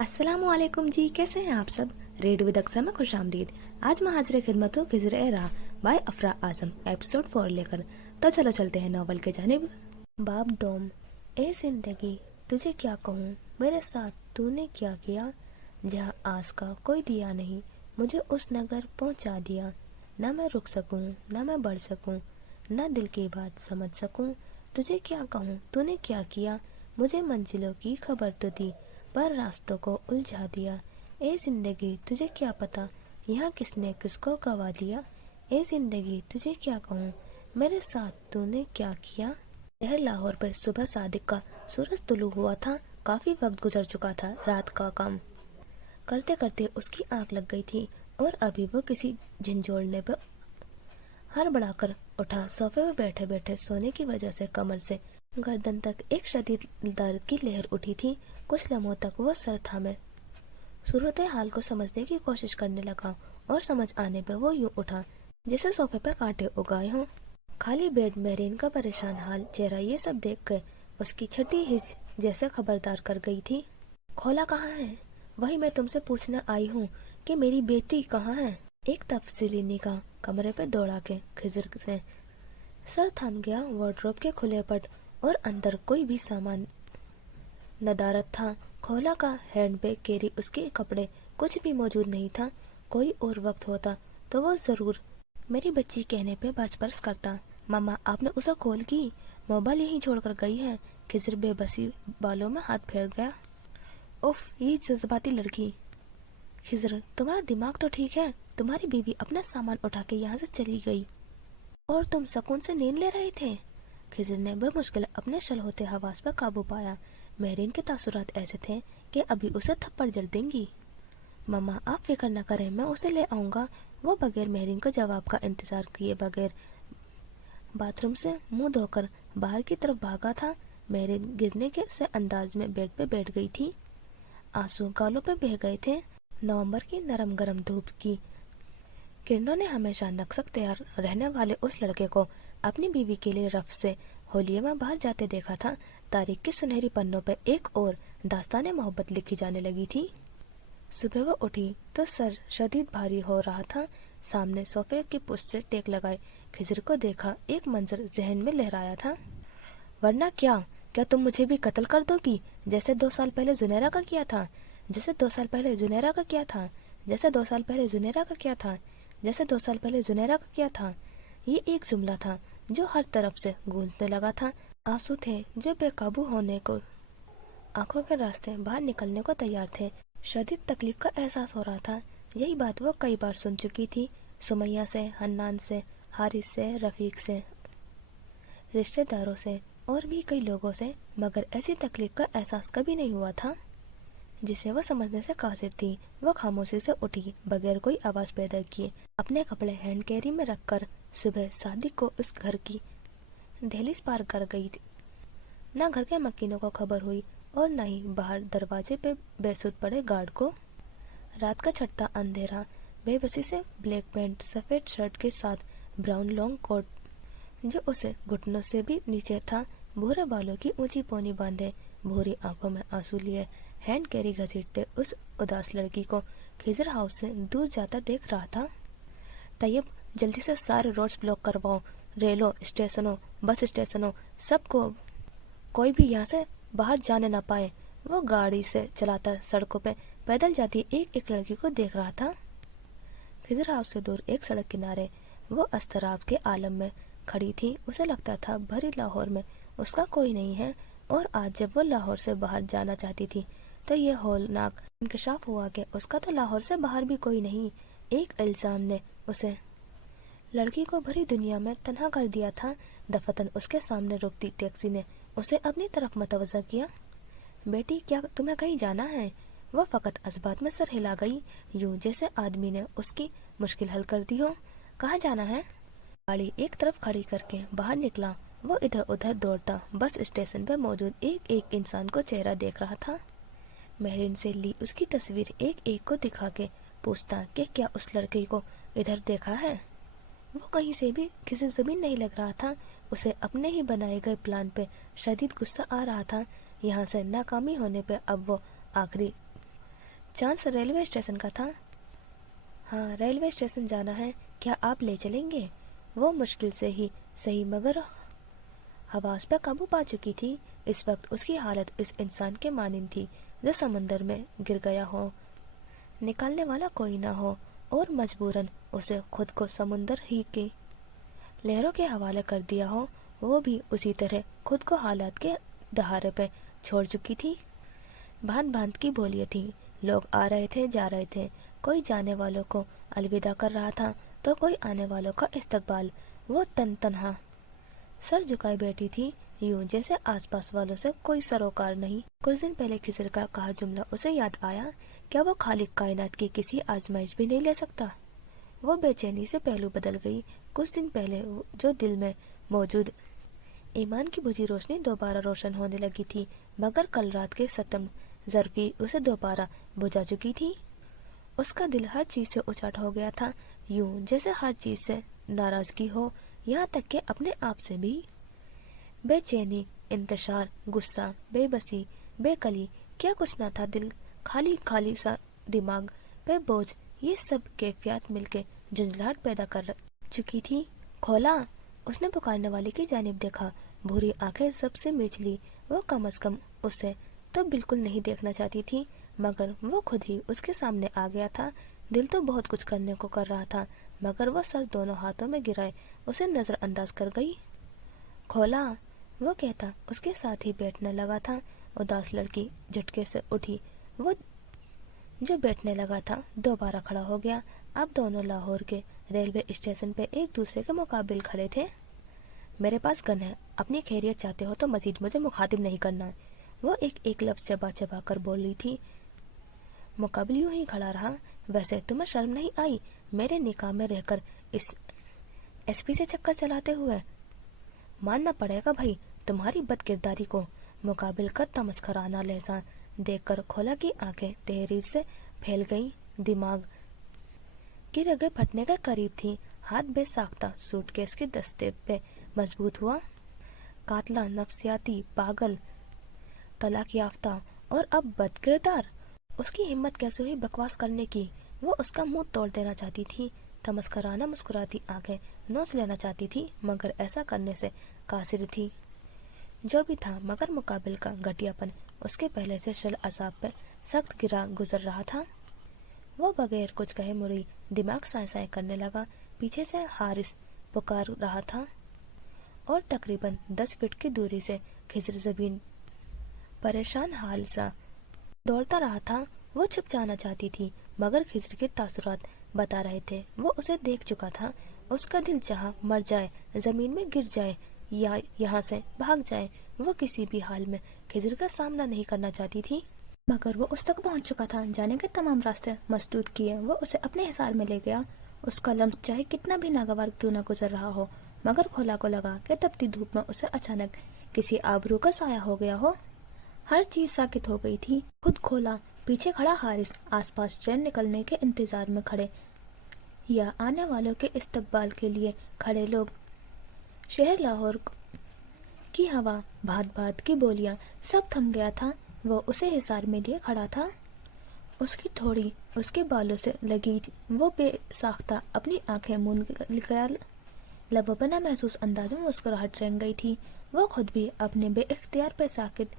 अस्सलाम वालेकुम जी, कैसे हैं आप सब। रेड विद अक्सा में खुश आमदीद। आज मैं हाजिर खिदमत हूँ खिज़र ए राह बाय अफरा आजम एपिसोड 4 लेकर। तो चलो चलते हैं नॉवल के जानिब। बाब दोम। ए जिंदगी तुझे क्या कहूँ, मेरे साथ तूने क्या किया। जहाँ आस का कोई दिया नहीं, मुझे उस नगर पहुँचा दिया। ना मैं रुक सकूँ, ना मैं बढ़ सकूँ, ना दिल की बात समझ सकूँ। तुझे क्या कहूँ, तूने क्या किया। मुझे मंजिलों की खबर तो दी, पर रास्तों को उलझा दिया। ए जिंदगी तुझे क्या पता, यहाँ किसने किसको गवा दिया। ए जिंदगी तुझे क्या कहूँ, मेरे साथ तूने क्या किया। शहर लाहौर पर सुबह सादिक का सूरज तुलू हुआ था। काफी वक्त गुजर चुका था रात का काम करते करते उसकी आंख लग गई थी, और अभी वो किसी झिंझोड़ने पर हड़बड़ाकर उठा। सोफे पर बैठे बैठे सोने की वजह से कमर से गर्दन तक एक शदीद दर्द की लहर उठी थी। कुछ लम्हों तक वो सर थामे सूरत हाल को समझने की कोशिश करने लगा, और समझ आने पर वो यूं उठा जैसे सोफे पर कांटे उगाए हों। खाली बेड, मेरीन का परेशान हाल चेहरा, ये सब देख कर उसकी छठी हिस्स जैसे खबरदार कर गई थी। खोला कहाँ है? वही मैं तुमसे पूछने आई हूँ कि मेरी बेटी कहाँ है। एक तफसीली निगाह कमरे पे दौड़ा के खिज़र से सर थम गया। वार्डरोब के खुले पट और अंदर कोई भी सामान नदारत था। खोला का हैंडबैग, केरी, उसके कपड़े, कुछ भी मौजूद नहीं था। कोई और वक्त होता तो वो जरूर मेरी बच्ची कहने पे बस करता। मामा, आपने उसे कॉल की? मोबाइल यहीं छोड़कर गई है। खिज़र बेबसी बालों में हाथ फेर गया। उफ, ये जज्बाती लड़की। खिज़र, तुम्हारा दिमाग तो ठीक है? तुम्हारी बीवी अपना सामान उठा के यहाँ से चली गई और तुम सुकून से नींद ले रहे थे। खिज़र ने बेमुश्किल अपने शल होते हवास पर काबू पाया। मेरीन के तासुरात ऐसे थे कि अभी उसे थप्पड़ जड़ देंगी। मम्मा, आप फिक्र न करें, मैं उसे ले आऊंगा। वो बगैर मेरीन को जवाब का इंतजार किए बगैर बाथरूम से मुंह धोकर बाहर की तरफ भागा था। मेरीन गिरने के से अंदाज में बेड पे बैठ गई थी। आंसू गालों पे बह गए थे। नवंबर की नरम गरम धूप की किरणों ने हमेशा नक्सक तैयार रहने वाले उस लड़के को अपनी बीवी के लिए रफ से होलिये में बाहर जाते देखा था। तारीख के सुनहरी पन्नों पर एक और दास्ताने मोहब्बत लिखी जाने लगी थी। सुबह वो उठी तो सर शदीद भारी हो रहा था। सामने सोफे की पुष्ट से टेक लगाए खिज़र को देखा। एक मंजर जहन में लहराया था। वरना क्या तुम मुझे भी कत्ल कर दोगी, जैसे 2 साल पहले जुनैरा का किया था। जैसे 2 साल पहले जुनैरा का किया था। जैसे 2 साल पहले जुनैरा का किया था। जैसे 2 साल पहले जुनैरा का किया था। ये एक जुमला था जो हर तरफ से गूंजने लगा था। आंसू थे जो बेकाबू होने को आंखों के रास्ते बाहर निकलने को तैयार थे। शदीद तकलीफ का एहसास हो रहा था। यही बात वो कई बार सुन चुकी थी, सुमैया से, हन्नान से, हारिस से, रफीक से, रिश्तेदारों से और भी कई लोगों से, मगर ऐसी तकलीफ का एहसास कभी नहीं हुआ था जिसे वो समझने से कासिर थी। वो खामोशी से उठी बगैर कोई आवाज पैदा किए। अपने कपड़े हैंड कैरी में रखकर सुबह सादिक को उस घर की दहलीज पार कर गई थी। ना घर के मक्कीनों को खबर हुई और न ही बाहर दरवाजे पे बेसुध पड़े गार्ड को। रात का छठता अंधेरा बेबसी से ब्लैक पैंट, सफेद शर्ट के साथ ब्राउन लॉन्ग कोट जो उसे घुटनों से भी नीचे था, भूरे बालों की ऊंची पोनी बांधे, भूरी आंखों में आंसू लिए हैंड कैरी घसीटते उस उदास लड़की को खिज़र हाउस से दूर जाता देख रहा था। तैयब, जल्दी से सारे रोड्स ब्लॉक करवाओ, रेलों, स्टेशनों, बस स्टेशनों, सबको, कोई भी यहाँ से बाहर जाने ना पाए। वो गाड़ी से चलाता सड़कों पे पैदल जाती एक एक लड़की को देख रहा था। खिज़र हाउस से दूर एक सड़क किनारे वो अस्तराब के आलम में खड़ी थी। उसे लगता था भरी लाहौर में उसका कोई नहीं है, और आज जब वो लाहौर से बाहर जाना चाहती थी तो ये हौलनाक इंकशाफ हुआ कि उसका तो लाहौर से बाहर भी कोई नहीं। एक इल्जाम ने उसे लड़की को भरी दुनिया में तन्हा कर दिया था। दफतन उसके सामने रुकती टैक्सी ने उसे अपनी तरफ मतवज्जा किया। बेटी, क्या तुम्हें कहीं जाना है? वह फकत असबात में सर हिला गई, यूं जैसे आदमी ने उसकी मुश्किल हल कर दी हो। कहाँ जाना है? गाड़ी एक तरफ खड़ी करके बाहर निकला। वो इधर उधर दौड़ता बस स्टेशन पर मौजूद एक एक इंसान को चेहरा देख रहा था। मेहरीन से ली उसकी तस्वीर एक एक को दिखा के पूछता कि क्या उस लड़के को इधर देखा है। वो कहीं से भी किसी जमीन नहीं लग रहा था। उसे अपने ही बनाए गए प्लान पे शदीद गुस्सा आ रहा था। यहाँ से नाकामी होने पे अब वो आखिरी चांस रेलवे स्टेशन का था। हाँ, रेलवे स्टेशन जाना है, क्या आप ले चलेंगे? वो मुश्किल से ही सही मगर हवास पर काबू पा चुकी थी। इस वक्त उसकी हालत इस इंसान के मानिंद थी जो समंदर में गिर गया हो, निकालने वाला कोई ना हो और मजबूरन उसे खुद को समुंदर ही की लहरों के हवाले कर दिया हो। वो भी उसी तरह खुद को हालात के दहारे पे छोड़ चुकी थी। भांत भांत की बोलियां थी, लोग आ रहे थे जा रहे थे, कोई जाने वालों को अलविदा कर रहा था तो कोई आने वालों का इस्तकबाल। वो तन्हा सर झुकाए बैठी थी, यूं जैसे आसपास वालों से कोई सरोकार नहीं। कुछ दिन पहले खिजर का कहा जुमला उसे याद आया, क्या वो खालिक कायनात की किसी आजमाइश भी नहीं ले सकता? वो बेचैनी से पहलू बदल गई। कुछ दिन पहले जो दिल में मौजूद ईमान की बुझी रोशनी दोबारा रोशन होने लगी थी, मगर कल रात के सतम ज़र्फी उसे दोबारा बुझा चुकी थी। उसका दिल हर चीज से उचाट हो गया था, यूं जैसे हर चीज से नाराजगी हो, यहाँ तक कि अपने आप से भी। बेचैनी, इंतशार, गुस्सा, बेबसी, बेकली, क्या कुछ ना था। दिल खाली खाली सा, दिमाग पे बोझ, ये सब कैफियत मिलके झुंझलाहट पैदा कर चुकी थी। खोला, उसने पुकारने वाले की जानिब देखा, भूरी आंखें सबसे मीच ली। वो कम अज कम उसे तो बिल्कुल नहीं देखना चाहती थी, मगर वो खुद ही उसके सामने आ गया था। दिल तो बहुत कुछ करने को कर रहा था, मगर वो सर दोनों हाथों में गिराए उसे नजरअंदाज कर गई। खोला, वो कहता उसके साथ ही बैठने लगा था। उदास लड़की झटके से उठी। वो जो बैठने लगा था दोबारा खड़ा हो गया। अब दोनों लाहौर के रेलवे स्टेशन पे एक दूसरे के मुकाबिल खड़े थे। मेरे पास गन है, अपनी खैरियत चाहते हो तो मजीद मुझे मुखातिब नहीं करना है, वो एक लफ्ज चबा चबा कर बोल रही थी। मुकाबिल यूं ही खड़ा रहा। वैसे तुम्हें शर्म नहीं आई मेरे निकाह में रहकर इस एसपी से चक्कर चलाते हुए? मानना पड़ेगा भाई तुम्हारी बदकिरदारी को। मुकाबिल का तमस्खराना लहजा देखकर खोला की आंखें तहरीर से फैल गईं। दिमाग की रगें फटने के करीब थी। हाथ बेसाख्ता सूटकेस के दस्ते पे मजबूत हुआ। कातला, नफ्सियाती, पागल, तलाक याफ्ता और अब बदकिरदार। उसकी हिम्मत कैसे हुई बकवास करने की? वो उसका मुंह तोड़ देना चाहती थी। तमस्कराना मुस्कुराती आंखें नोच लेना चाहती थी, मगर ऐसा करने से कासिर थी। जो भी था, मगर मुकाबिल का घटियापन उसके पहले से शल असाब पे सख्त गिरा गुजर रहा था। वो बगैर कुछ कहे मुड़ी दिमाग साए साए करने लगा। पीछे से हारिस पुकार रहा था और तकरीबन 10 फीट की दूरी से खिजर जबीन परेशान हाल सा दौड़ता रहा था। वो छुप जाना चाहती थी, मगर खिजर के तासुरात बता रहे थे वो उसे देख चुका था। उसका दिल चाहा मर जाए, जमीन में गिर जाए या यहाँ से भाग जाए। वो किसी भी हाल में खिजर का सामना नहीं करना चाहती थी, मगर वो उस तक पहुंच चुका था। जाने के तमाम रास्ते मसदूद किए, वो उसे अपने हिसार में ले गया। उसका लम्स चाहे कितना भी नागवार क्यों न गुजर रहा हो, मगर खोला को लगा कि तपती धूप में उसे अचानक किसी आबरू का साया हो गया हो। हर चीज साकित हो गई थी। खुद खोला, पीछे खड़ा हारिस, आसपास ट्रेन निकलने के इंतजार में खड़े या आने वालों के इस्तकबाल के लिए खड़े लोग, शहर लाहौर की हवा, भात भात की बोलियां, सब थम गया था। वो उसे हिसार में लिए खड़ा था। उसकी थोड़ी उसके बालों से लगी थी। वो बेसाख्ता अपनी आंखें मूंद गया, लबों पर न महसूस अंदाज में मुस्कुराहट रंग गई थी। वो खुद भी अपने बेइख्तियार पे साकित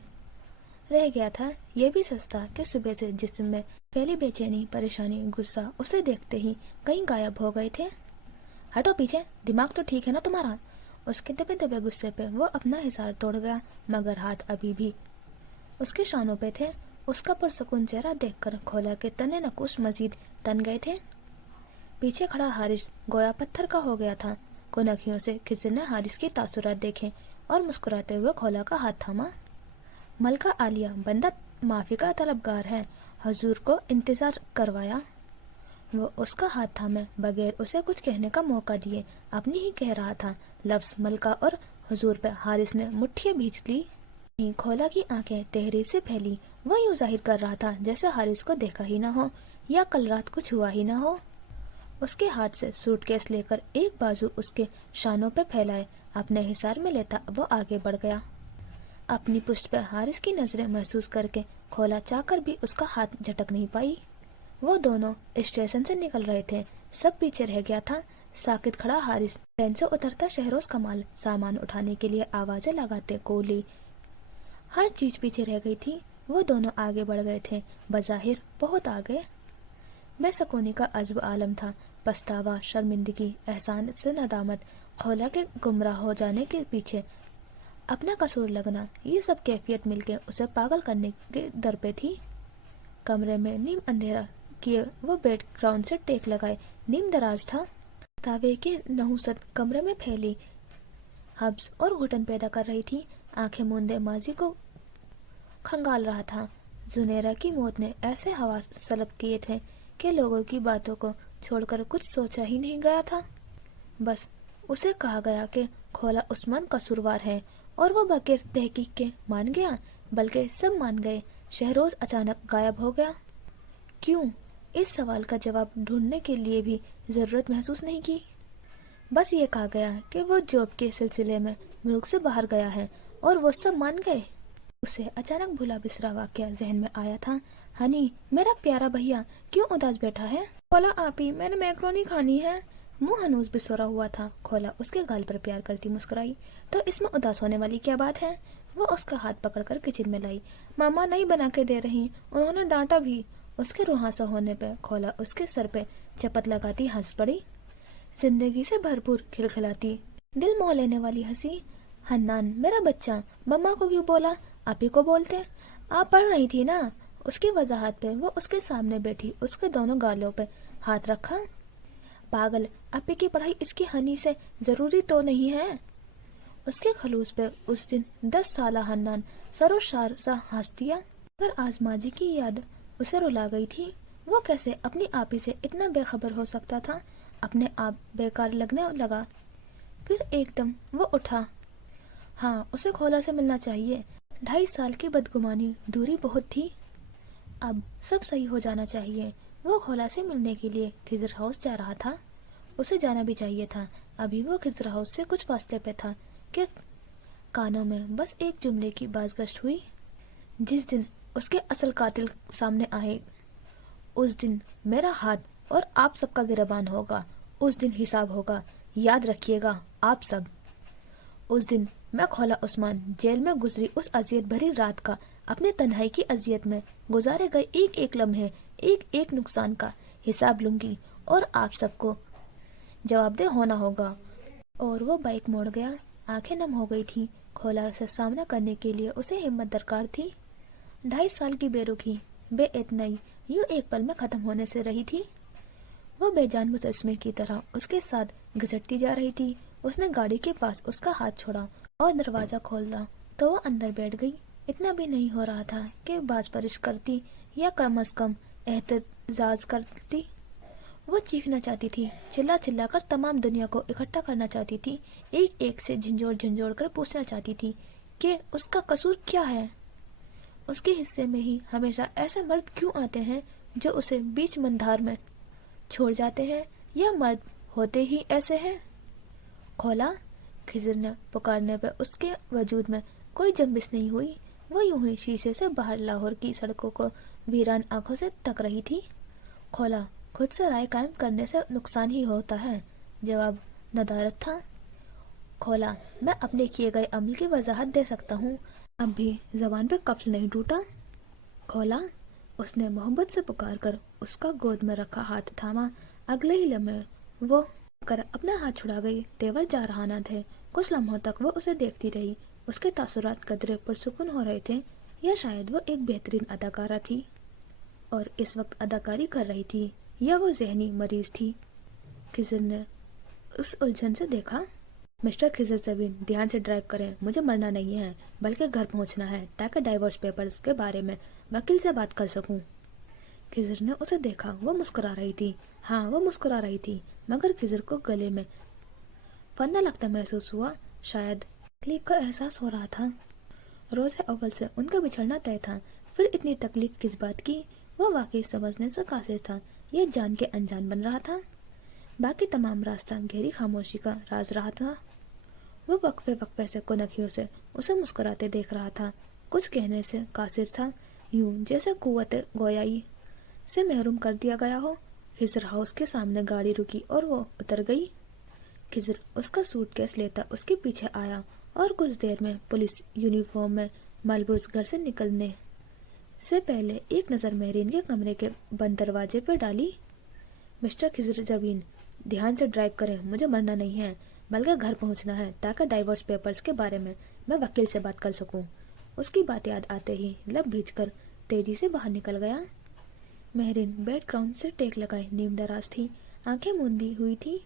रह गया था। ये भी सच था कि सुबह से जिस्म में फैली बेचैनी, परेशानी, गुस्सा उसे देखते ही कहीं गायब हो गए थे। हटो पीछे, दिमाग तो ठीक है ना तुम्हारा? उसके दबे दबे गुस्से पे वो अपना हिसार तोड़ गया, मगर हाथ अभी भी उसके शानों पे थे। उसका पुरसुकून चेहरा देखकर खोला के तने नकुश मजीद तन गए थे। पीछे खड़ा हारिस गोया पत्थर का हो गया था। कोनखियों से किसी ने हारिस की तासुरात देखे और मुस्कुराते हुए खोला का हाथ थामा। मलका आलिया, बंदा माफी का तलबगार है, हजूर को इंतजार करवाया। वो उसका हाथ थामे बगैर उसे कुछ कहने का मौका दिए अपनी ही कह रहा था लफ्ज मलका और हुजूर पे। हारिस ने मुट्ठियां भींच ली। खोला की आंखें तहरीर से फैली। वो यूं जाहिर कर रहा था जैसे हारिस को देखा ही ना हो या कल रात कुछ हुआ ही ना हो। उसके हाथ से सूटकेस लेकर एक बाजू उसके शानों पे फैलाए अपने हिसार में लेता वो आगे बढ़ गया। अपनी पुष्ट पे हारिस की नजरें महसूस करके खोला चाहकर भी उसका हाथ झटक नहीं पाई। वो दोनों स्टेशन से निकल रहे थे। सब पीछे रह गया था। साकित खड़ा हारिस, ट्रेन से उतरता शहरोज कमाल, सामान उठाने के लिए आवाजें लगाते कोहली, हर चीज पीछे रह गई थी। वो दोनों आगे बढ़ गए थे, बज़ाहिर बहुत आगे। बेसुकूनी का अजब आलम था, पछतावा, शर्मिंदगी, एहसान से नदामत, खौला के गुमराह हो जाने के पीछे अपना कसूर लगना, ये सब कैफियत मिलके उसे पागल करने के दर पे थी। कमरे में नीम अंधेरा किए वो बेड ग्राउंड से टेक लगाए नीम दराज था। तावे की नहुसत कमरे में फैली हब्स और घुटन पैदा कर रही थी। आंखें मूंदे माजी को खंगाल रहा था। जुनेरा की मौत ने ऐसे हवास सलब किए थे कि लोगों की बातों को छोड़कर कुछ सोचा ही नहीं गया था। बस उसे कहा गया कि खोला उस्मान कसूरवार है और वो बगैर तहकीक के मान गया, बल्कि सब मान गए। शहरोज अचानक गायब हो गया। क्यों? इस सवाल का जवाब ढूंढने के लिए भी जरूरत महसूस नहीं की। बस ये कहा गया कि वो जॉब के सिलसिले में मुल्क से बाहर गया है और वो सब मान गए। उसे अचानक भूला बिसरा वाकया जहन में आया था। हनी, मेरा प्यारा भैया क्यों उदास बैठा है? खोला आपी, मैंने मैक्रोनी खानी है। मुंह हनूस बिसोरा हुआ था। खोला उसके गाल पर प्यार करती मुस्कुराई। तो इसमें उदास होने वाली क्या बात है? वो उसका हाथ पकड़कर किचन में लाई। मामा नहीं बना के दे रही, उन्होंने डांटा भी। उसके रुहासा होने पे खोला उसके सर पे चपत लगाती हंस पड़ी। जिंदगी से भरपूर खिलखिलाती, दिल मोह लेने वाली हंसी। हन्नान, मेरा बच्चा, मम्मा को क्यों बोला? आप ही को बोलते। आप पढ़ रही थी ना? उसकी वजाहत पे वो उसके सामने बैठी उसके दोनों गालों पे हाथ रखा। पागल, आपी की पढ़ाई इसकी हनी से जरूरी तो नहीं है? उसके खलूस पे उस दिन 10 साला हन्नान सरोशार सा हंस दिया। अगर आज माजी की याद उसे रुला गई थी, वो कैसे अपनी आपी से इतना बेखबर हो सकता था? अपने आप बेकार लगने लगा। फिर एकदम वो उठा। हाँ, उसे खोला से मिलना चाहिए। 2.5 साल की बदगुमानी दूरी बहुत थी। अब सब सही हो जाना चाहिए। वो खोला से मिलने के लिए खिजर हाउस जा रहा था। उसे जाना भी चाहिए था। अभी वो खिजर हाउस से कुछ फासले पे था कि कानों में बस एक जुमले की बाज़गश्त हुई। जिस दिन उसके असल कातिल सामने आए, उस दिन मेरा हाथ और आप सबका गिरबान होगा। उस दिन हिसाब होगा, याद रखिएगा आप सब। उस दिन मैं खोला उस्मान जेल में गुजरी उस अजियत भरी रात का, अपने तन्हाई की अजियत में गुजारे गए एक एक लम्हे, एक एक नुकसान का हिसाब लूंगी और आप सबको जवाबदेह होना होगा। और वो बाइक मोड़ गया। आंखें नम हो गई थी। खोला से सामना करने के लिए उसे हिम्मत दरकार थी। 2.5 साल की बेरुखी, बेइतनाई यूं एक पल में खत्म होने से रही थी। वो बेजान मुजस्मे की तरह उसके साथ घिसटती जा रही थी। उसने गाड़ी के पास उसका हाथ छोड़ा और दरवाजा खोला तो वो अंदर बैठ गई। इतना भी नहीं हो रहा था कि बाज परिश करती या कम अज कम एहतजाज करती। वो चीखना चाहती थी, चिल्ला चिल्ला कर तमाम दुनिया को इकट्ठा करना चाहती थी। एक एक से झंझोड़ झंझोड़ कर पूछना चाहती थी कि उसका कसूर क्या है। उसके हिस्से में ही हमेशा ऐसे मर्द क्यों आते हैं जो उसे बीच मंधार में छोड़ जाते हैं, या मर्द होते ही ऐसे हैं? खोला, खिजर ने पुकारने पर उसके वजूद में कोई जंबिश नहीं हुई। वो यूं ही शीशे से बाहर लाहौर की सड़कों को वीरान आंखों से तक रही थी। खोला, खुद से राय कायम करने से नुकसान ही होता है। जवाब नदारत था। खोला, मैं अपने किए गए अमल की वजाहत दे सकता हूँ। अब भी जबान पे कफ्ल नहीं टूटा। खोला, उसने मोहब्बत से पुकार कर उसका गोद में रखा हाथ थामा। अगले ही लम्हे वो कर अपना हाथ छुड़ा गई। तेवर जा रहा न थे। कुछ लम्हों तक वो उसे देखती रही। उसके तासुरात कदरे पुरसुकून हो रहे थे, या शायद वो एक बेहतरीन अदाकारा थी और इस वक्त अदाकारी कर रही थी, या वो जहनी मरीज थी। खिजर ने उस उलझन से देखा। मिस्टर खिजर जबीन, ध्यान से ड्राइव करें। मुझे मरना नहीं है, बल्कि घर पहुंचना है ताकि डाइवोर्स पेपर्स के बारे में वकील से बात कर सकूं। खिजर ने उसे देखा। वो मुस्कुरा रही थी। हाँ, वो मुस्कुरा रही थी, मगर खिजर को गले में फंदा लगता महसूस हुआ। शायद तकलीफ का एहसास हो रहा था। रोज़े अव्वल से उनका बिछड़ना तय था। फिर इतनी तकलीफ किस बात की? वो वाकई समझने से कासिर था, यह जान के अनजान बन रहा था। बाकी तमाम रास्ता गहरी खामोशी का राज रहा था। वो वक्फे वक्फे से कुनखियों से उसे मुस्कुराते देख रहा था। कुछ कहने से कासिर था, यूं जैसे कुव्वत गोयाई से महरूम कर दिया गया हो। खिजर हाउस के सामने गाड़ी रुकी और वो उतर गई। खिजर उसका सूटकेस लेता उसके पीछे आया और कुछ देर में पुलिस यूनिफॉर्म में मलबूस घर से निकलने से पहले एक नज़र मेहरीन के कमरे के बंद दरवाजे पर डाली। मिस्टर खिजर जबीन, ध्यान से ड्राइव करें, मुझे मरना नहीं है बल्कि घर पहुंचना है ताकि डाइवोर्स पेपर्स के बारे में मैं वकील से बात कर सकूं। उसकी बात याद आते ही लब भींचकर तेजी से बाहर निकल गया। मेहरीन बेड ग्राउंड से टेक लगाए नीम दराज थी, आंखें मूंदी हुई थी।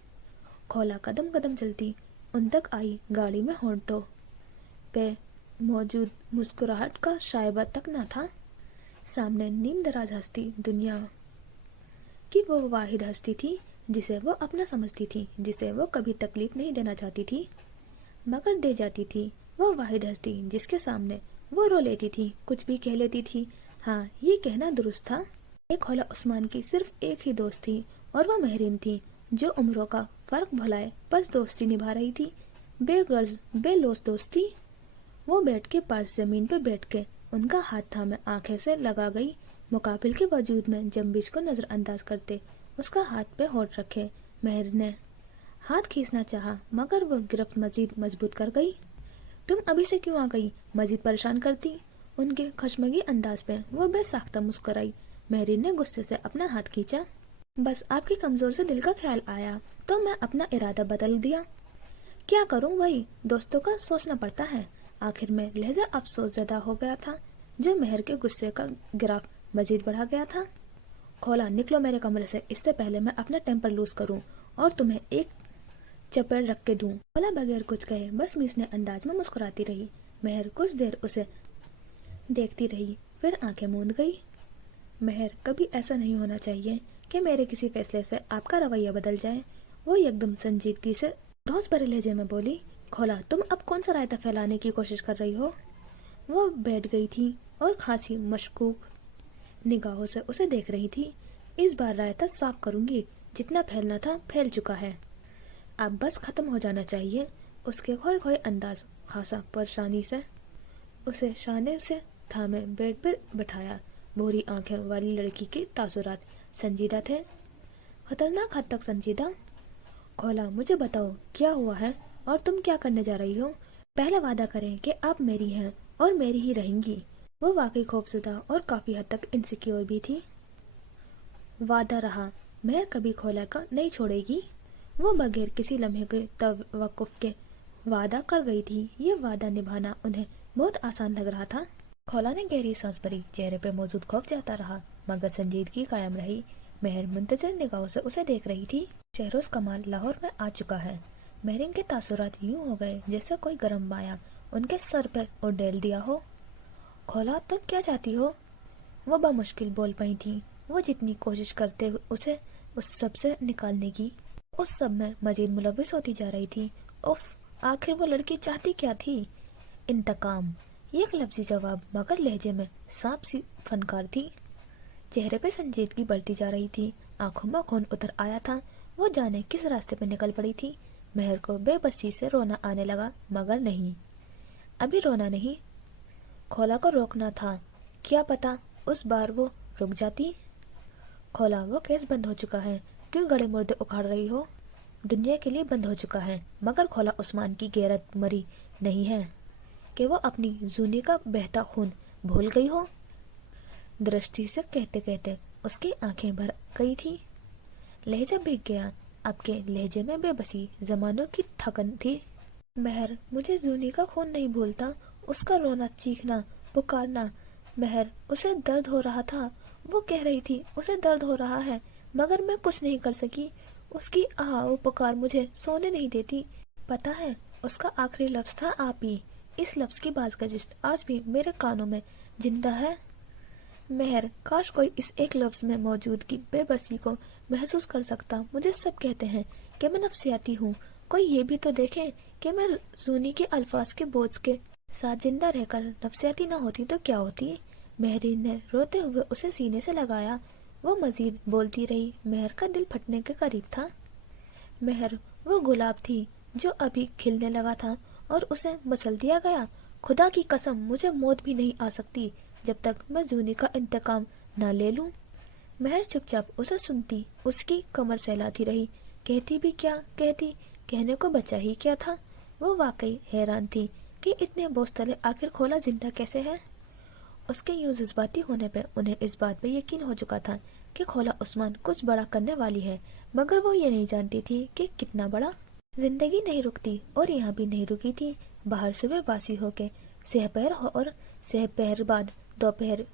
खोला कदम कदम चलती उन तक आई। गाड़ी में होंठों पे मौजूद मुस्कुराहट का शायबा तक न था। सामने नीम दराज हस्ती दुनिया कि वो वाहिद हस्ती थी जिसे वो अपना समझती थी, जिसे वो कभी तकलीफ नहीं देना चाहती थी मगर दे जाती थी। वो वाहिद हस्ती जिसके सामने वो रो लेती थी, कुछ भी कह लेती थी। हाँ, ये कहना दुरुस्त था। एक खोला उस्मान की सिर्फ एक ही दोस्त थी और वो मेहरीन थी, जो उम्रों का फर्क भुलाए बस दोस्ती निभा रही थी। बेगर्ज बेलोस दोस्ती। वो बेड के पास जमीन पे बैठ के उनका हाथ थामे आंखें से लगा गई। मुकाबिल के वजूद में जम्बिश को नजरअंदाज करते उसका हाथ पे होठ रखे मेहर ने हाथ खींचना चाहा मगर वो गिरफ्त मजीद मजबूत कर गई। तुम अभी से क्यों आ गई? मजीद परेशान करती। उनके खशमगी अंदाज पे वो बेसाख्ता मुस्कुराई। मेहरीन ने गुस्से से अपना हाथ खींचा। बस आपकी कमजोर से दिल का ख्याल आया तो मैं अपना इरादा बदल दिया। क्या करूं, वही दोस्तों का सोचना पड़ता है। आखिर में लहजा अफसोस ज़्यादा हो गया था, जो मेहर के गुस्से का गिराफ मजीद बढ़ा गया था। खोला, निकलो मेरे कमरे से, इससे पहले मैं अपना टेम्पर लूज करूं और तुम्हें एक चपेट रख के दूं। खोला बगैर कुछ कहे बस मीसने अंदाज में मुस्कुराती रही। मेहर कुछ देर उसे देखती रही, फिर आंखें मूंद गई। मेहर, कभी ऐसा नहीं होना चाहिए कि मेरे किसी फैसले से आपका रवैया बदल जाए। वो एकदम संजीदगी से धौंस भरे लहजे में बोली। खोला, तुम अब कौन सा रायता फैलाने की कोशिश कर रही हो? वो बैठ गई थी और खांसी मशकूक निगाहों से उसे देख रही थी। इस बार रायता साफ करूंगी, जितना फैलना था फैल चुका है, अब बस खत्म हो जाना चाहिए। उसके खोए खोए अंदाज खासा परेशानी से उसे शाने से थामे बेड पर बिठाया। भूरी आंखें वाली लड़की के तासुरात संजीदा थे, खतरनाक हद तक संजीदा। खोला, मुझे बताओ क्या हुआ है और तुम क्या करने जा रही हो? पहला वादा करें कि आप मेरी हैं और मेरी ही रहेंगी। वो वाकई खौफजदा और काफी हद तक इनसिक्योर भी थी। वादा रहा, मेहर कभी खोला का नहीं छोड़ेगी। वो बगैर किसी लम्हे के तवक्कुफ के वादा कर गई थी। ये वादा निभाना उन्हें बहुत आसान लग रहा था। खोला ने गहरी सांस भरी, चेहरे पे मौजूद खौफ जाता रहा मगर संजीदगी कायम रही। मेहर मुंतजर निगाहों से उसे देख रही थी। शहरोज कमाल लाहौर में आ चुका है। मेहरीन के तासुरात यूं हो गए जैसे कोई गर्म माया उनके सर पर उड़ेल दिया हो। खोला, तुम क्या चाहती हो? वो बमुश्किल बोल पाई थी। वो जितनी कोशिश करते उसे उस सब से निकालने की, उस सब में मजीद मुलविस होती जा रही थी। उफ, आखिर वो लड़की चाहती क्या थी? इंतकाम, एक लफ्जी जवाब मगर लहजे में सांप सी फनकार थी। चेहरे पे संजीदगी बढ़ती जा रही थी, आंखों में खून उतर आया था। वो जाने किस रास्ते पे निकल पड़ी थी। मेहर को बेबसी से रोना आने लगा मगर नहीं, अभी रोना नहीं। खोला को रोकना था, क्या पता उस बार वो रुक जाती। खोला, वो केस बंद हो चुका है, क्यों गड़े मुर्दे उखाड़ रही हो? दुनिया के लिए बंद हो चुका है मगर खोला उस्मान की गैरत मरी नहीं है कि वो अपनी जूनी का बहता खून भूल गई हो। दृष्टि से कहते कहते उसकी आंखें भर गई थी। लहजा भीग गया। अब के लहजे में बेबसी जमानों की थकन थी। मेहर, मुझे जूनी का खून नहीं भूलता। उसका रोना, चीखना, पुकारना। मेहर, उसे दर्द हो रहा था। वो कह रही थी उसे दर्द हो रहा है मगर मैं कुछ नहीं कर सकी। उसकी वो पुकार मुझे सोने नहीं देती। पता है, उसका आखिरी लफ्ज था आप ही। इस लफ्ज की बाज़गशित आज भी मेरे कानों में जिंदा है। मेहर, काश कोई इस एक लफ्ज में मौजूदगी बेबसी को महसूस कर सकता। मुझे सब कहते हैं कि मैं नफ्सियाती हूँ, कोई ये भी तो देखे कि मैं जूनी के अल्फाज के बोझ के साथ जिंदा रहकर नफ्सियाती न होती तो क्या होती। मेहरीन ने रोते हुए उसे सीने से लगाया। वो मजीद बोलती रही। मेहर का दिल फटने के करीब था। मेहर वो गुलाब थी जो अभी खिलने लगा था और उसे मसल दिया गया। खुदा की कसम, मुझे मौत भी नहीं आ सकती जब तक मैं जूनी का इंतकाम ना ले लूं। महर चुपचाप उसे सुनती, उसकी कमर सहलाती रही। कहती भी क्या कहती, कहने को बचा ही क्या था। वो वाकई हैरान थी कि इतने बोझ तले आखिर खोला जिंदा कैसे है। उसके यूं जज्बाती होने पे उन्हें इस बात पे यकीन हो चुका था कि खोला उस्मान कुछ बड़ा करने वाली है, मगर वो ये नहीं जानती थी कि कितना बड़ा। जिंदगी नहीं रुकती और यहाँ भी नहीं रुकी थी। बाहर सुबह बासी होके सहपहर हो और सहपहर बाद दोपहर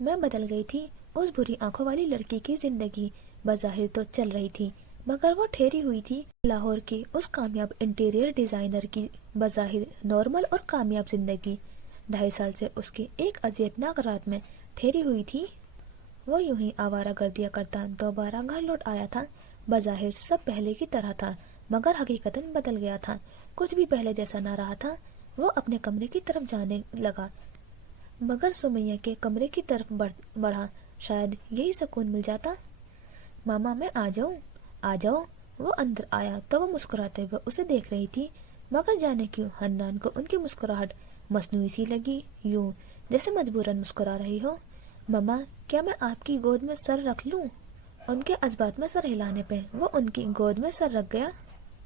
में बदल गई थी। उस बुरी आंखों वाली लड़की की जिंदगी बज़ाहिर तो चल रही थी, मगर वो ठहरी हुई थी लाहौर की उस कामयाब इंटीरियर डिजाइनर की बज़ाहिर नॉर्मल और कामयाब जिंदगी 2.5 साल से उसकी एक अजियतनाक रात में ठहरी हुई थी। वो यूं ही आवारा गर्दिया करता दोबारा घर लौट आया था। बज़ाहिर सब पहले की तरह था, मगर हकीकतन बदल गया था। कुछ भी पहले जैसा ना रहा था। वो अपने कमरे की तरफ जाने लगा, मगर सुमैया के कमरे की तरफ बढ़ा। शायद यही सुकून मिल जाता। मामा मैं आ जाऊं? आ जाओ। वो अंदर आया तो वो मुस्कुराते हुए उसे देख रही थी, मगर जाने क्यों हन्नान को उनकी मुस्कुराहट मसनूई सी लगी, यूं जैसे मजबूरन मुस्कुरा रही हो। मम्मा क्या मैं आपकी गोद में सर रख लूं? उनके अजबात में सर हिलाने पे वो उनकी गोद में सर रख गया।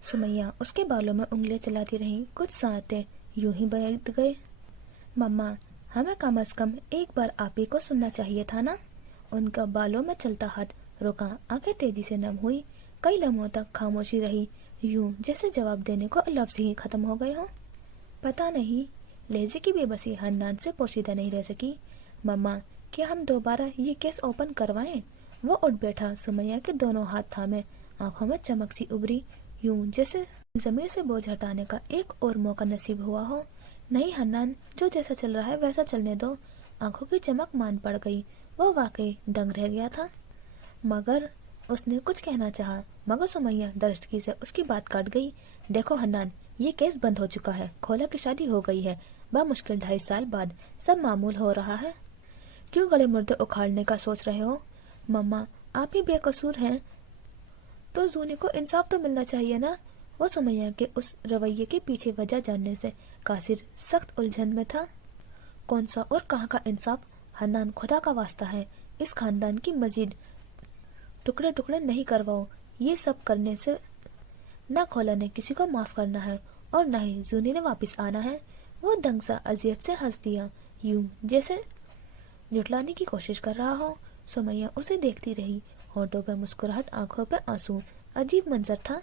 सुमैया उसके बालों में उंगलियां चलाती रहीं। कुछ सांतें यूं ही बह गए। मम्मा हमें कम से कम एक बार आप ही को सुनना चाहिए था ना। उनका बालों में चलता हाथ रुका, आंखें तेजी से नम हुई। कई लम्हों तक खामोशी रही, यूं जैसे जवाब देने को लफ्ज ही खत्म हो गए हों। पता नहीं, लहजे की बेबसी हन्नान से पोशीदा नहीं रह सकी। मम्मा क्या हम दोबारा ये केस ओपन करवाएं? वो उठ बैठा, सुमैया के दोनों हाथ थामे, आंखों में चमक सी उभरी, यूं जैसे जमीर से बोझ हटाने का एक और मौका नसीब हुआ हो। नहीं हन्नान, जो जैसा चल रहा है वैसा चलने दो। आंखों की चमक मान पड़ गई। वो वाकई दंग रह गया था। मगर उसने कुछ कहना चाहा, मगर सुमैया दरजगी से उसकी बात काट गई। देखो हन्नान, ये केस बंद हो चुका है। खोला की शादी हो गई है। बामुश्किल 2.5 साल बाद सब मामूल हो रहा है। क्यों गड़े मुर्दे उखाड़ने का सोच रहे हो? मम्मा आप ही बेकसूर हैं तो जूनी को इंसाफ तो मिलना चाहिए ना। वो सुमैया के उस रवैये के पीछे वजह जानने से कासिर सख्त उलझन में था। कौन सा और कहाँ का इंसाफ? हन्नान खुदा का वास्ता है, इस खानदान की मजीद टुकड़े टुकड़े नहीं करवाओ। ये सब करने से न खोला ने किसी को माफ करना है और न ही जूनी ने वापस आना है। वो दंग सा अजियत से हंस दिया, यूं जैसे जुटलाने की कोशिश कर रहा हो। सुमैया उसे देखती रही, होठों पे मुस्कुराहट, आंखों पे आंसू। अजीब मंजर था।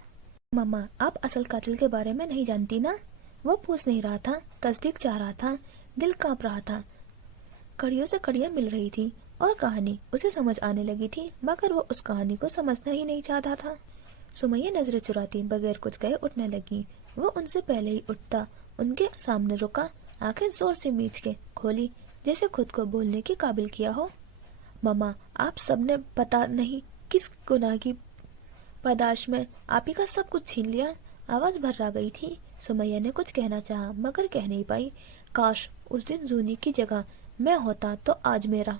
मम्मा आप असल कातिल के बारे में नहीं जानती ना? वो पूछ नहीं रहा था, तस्दीक चाह रहा था। दिल कांप रहा था, कड़ियों से कड़ियां मिल रही थी और कहानी उसे समझ आने लगी थी, मगर वो उस कहानी को समझना ही नहीं चाहता था। सुमैया नजरें चुराती बगैर कुछ कहे उठने लगी। वो उनसे पहले ही उठता उनके सामने रुका, आंखें जोर से मीच के खोली, जैसे खुद को बोलने के काबिल किया हो। मम्मा आप सबने पता नहीं किस गुनाह की पादाश में आप ही का सब कुछ छीन लिया। आवाज भर्रा गई थी। सुमैया ने कुछ कहना चाहा, मगर कह नहीं पाई। काश उस दिन जूनी की जगह मैं होता तो आज मेरा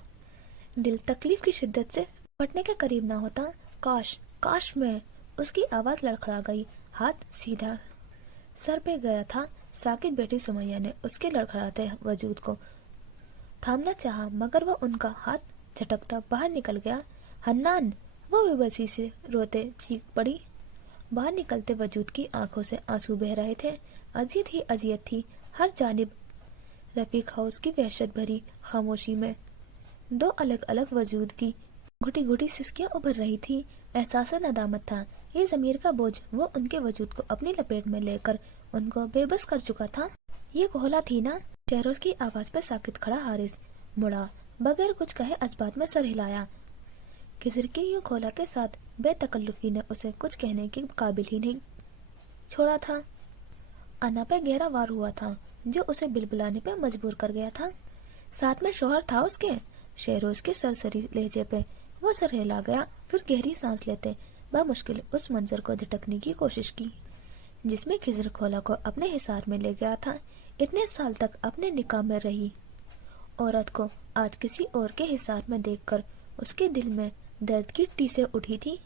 दिल तकलीफ की शिद्दत से फटने के करीब ना होता। काश काश मैं। उसकी आवाज लड़खड़ा गई, हाथ सीधा सर पे गया था। साकित बेटी सुमैया ने उसके लड़खड़ाते वजूद को थामना चाहा, मगर वो उनका हाथ झटकता बाहर निकल गया। हन्नान! वो बेबसी से रोते चीख पड़ी। बाहर निकलते वजूद की आंखों से आंसू बह रहे थे। अजियत ही अजियत थी। हर जानिब रफीक हाउस की वहशत भरी खामोशी में दो अलग अलग वजूद की घुटी घुटी सिसकियां उभर रही थी। एहसास नदामत था। ये जमीर का बोझ वो उनके वजूद को अपनी लपेट में लेकर उनको बेबस कर चुका था। ये कोहला थी ना? शहरोज की आवाज पर साकित खड़ा हारिस मुड़ा, बगैर कुछ कहे असबात में सर हिलाया। खिजर की यूं खोला के साथ बेतकल्लुफी ने उसे कुछ कहने के काबिल ही नहीं छोड़ा था। अना पे गहरा वार हुआ था, जो उसे बिलबिलाने पे मजबूर कर गया था। साथ में शोहर था उसके। शहरोज के सरसरी लहजे पे वो सर हिला गया, फिर गहरी सांस लेते बामुश्किल उस मंजर को झटकने की कोशिश की जिसमें खिजर खोला को अपने हिसार में ले गया था। इतने साल तक अपने निकाह में रही औरत को आज किसी और के हिसार में देखकर उसके दिल में दर्द की टीसें उठी थी।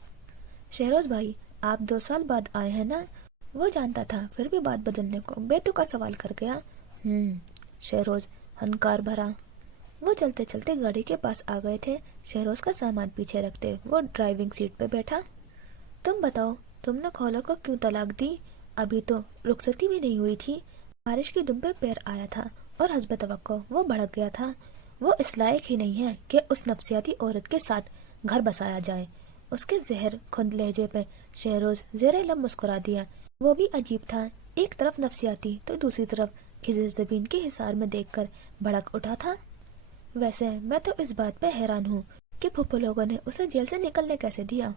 शहरोज भाई आप 2 साल बाद आए हैं ना? वो जानता था, फिर भी बात बदलने को बेतुका सवाल कर गया। शहरोज हनकार भरा। وہ چلتے چلتے گاڑی کے پاس آ گئے تھے۔ شہروز کا سامان پیچھے رکھتے وہ ڈرائیونگ سیٹ پہ بیٹھا۔ تم بتاؤ، تم نے خولا کو کیوں طلاق دی؟ ابھی تو رخصتی بھی نہیں ہوئی تھی۔ بارش کی دم پہ پیر آیا تھا اور حسب توقع وہ بھڑک گیا تھا۔ وہ اس لائق ہی نہیں ہے کہ اس نفسیاتی عورت کے ساتھ گھر بسایا جائے۔ اس کے زہر کھند لہجے پہ شہروز زیر لب مسکرا دیا۔ وہ بھی عجیب تھا، ایک طرف نفسیاتی تو دوسری طرف خضر زبین کے حصار میں دیکھ کر بھڑک اٹھا تھا۔ ویسے میں تو اس بات پہ حیران ہوں کہ پھپھو لوگوں نے اسے جیل سے نکلنے کیسے دیا۔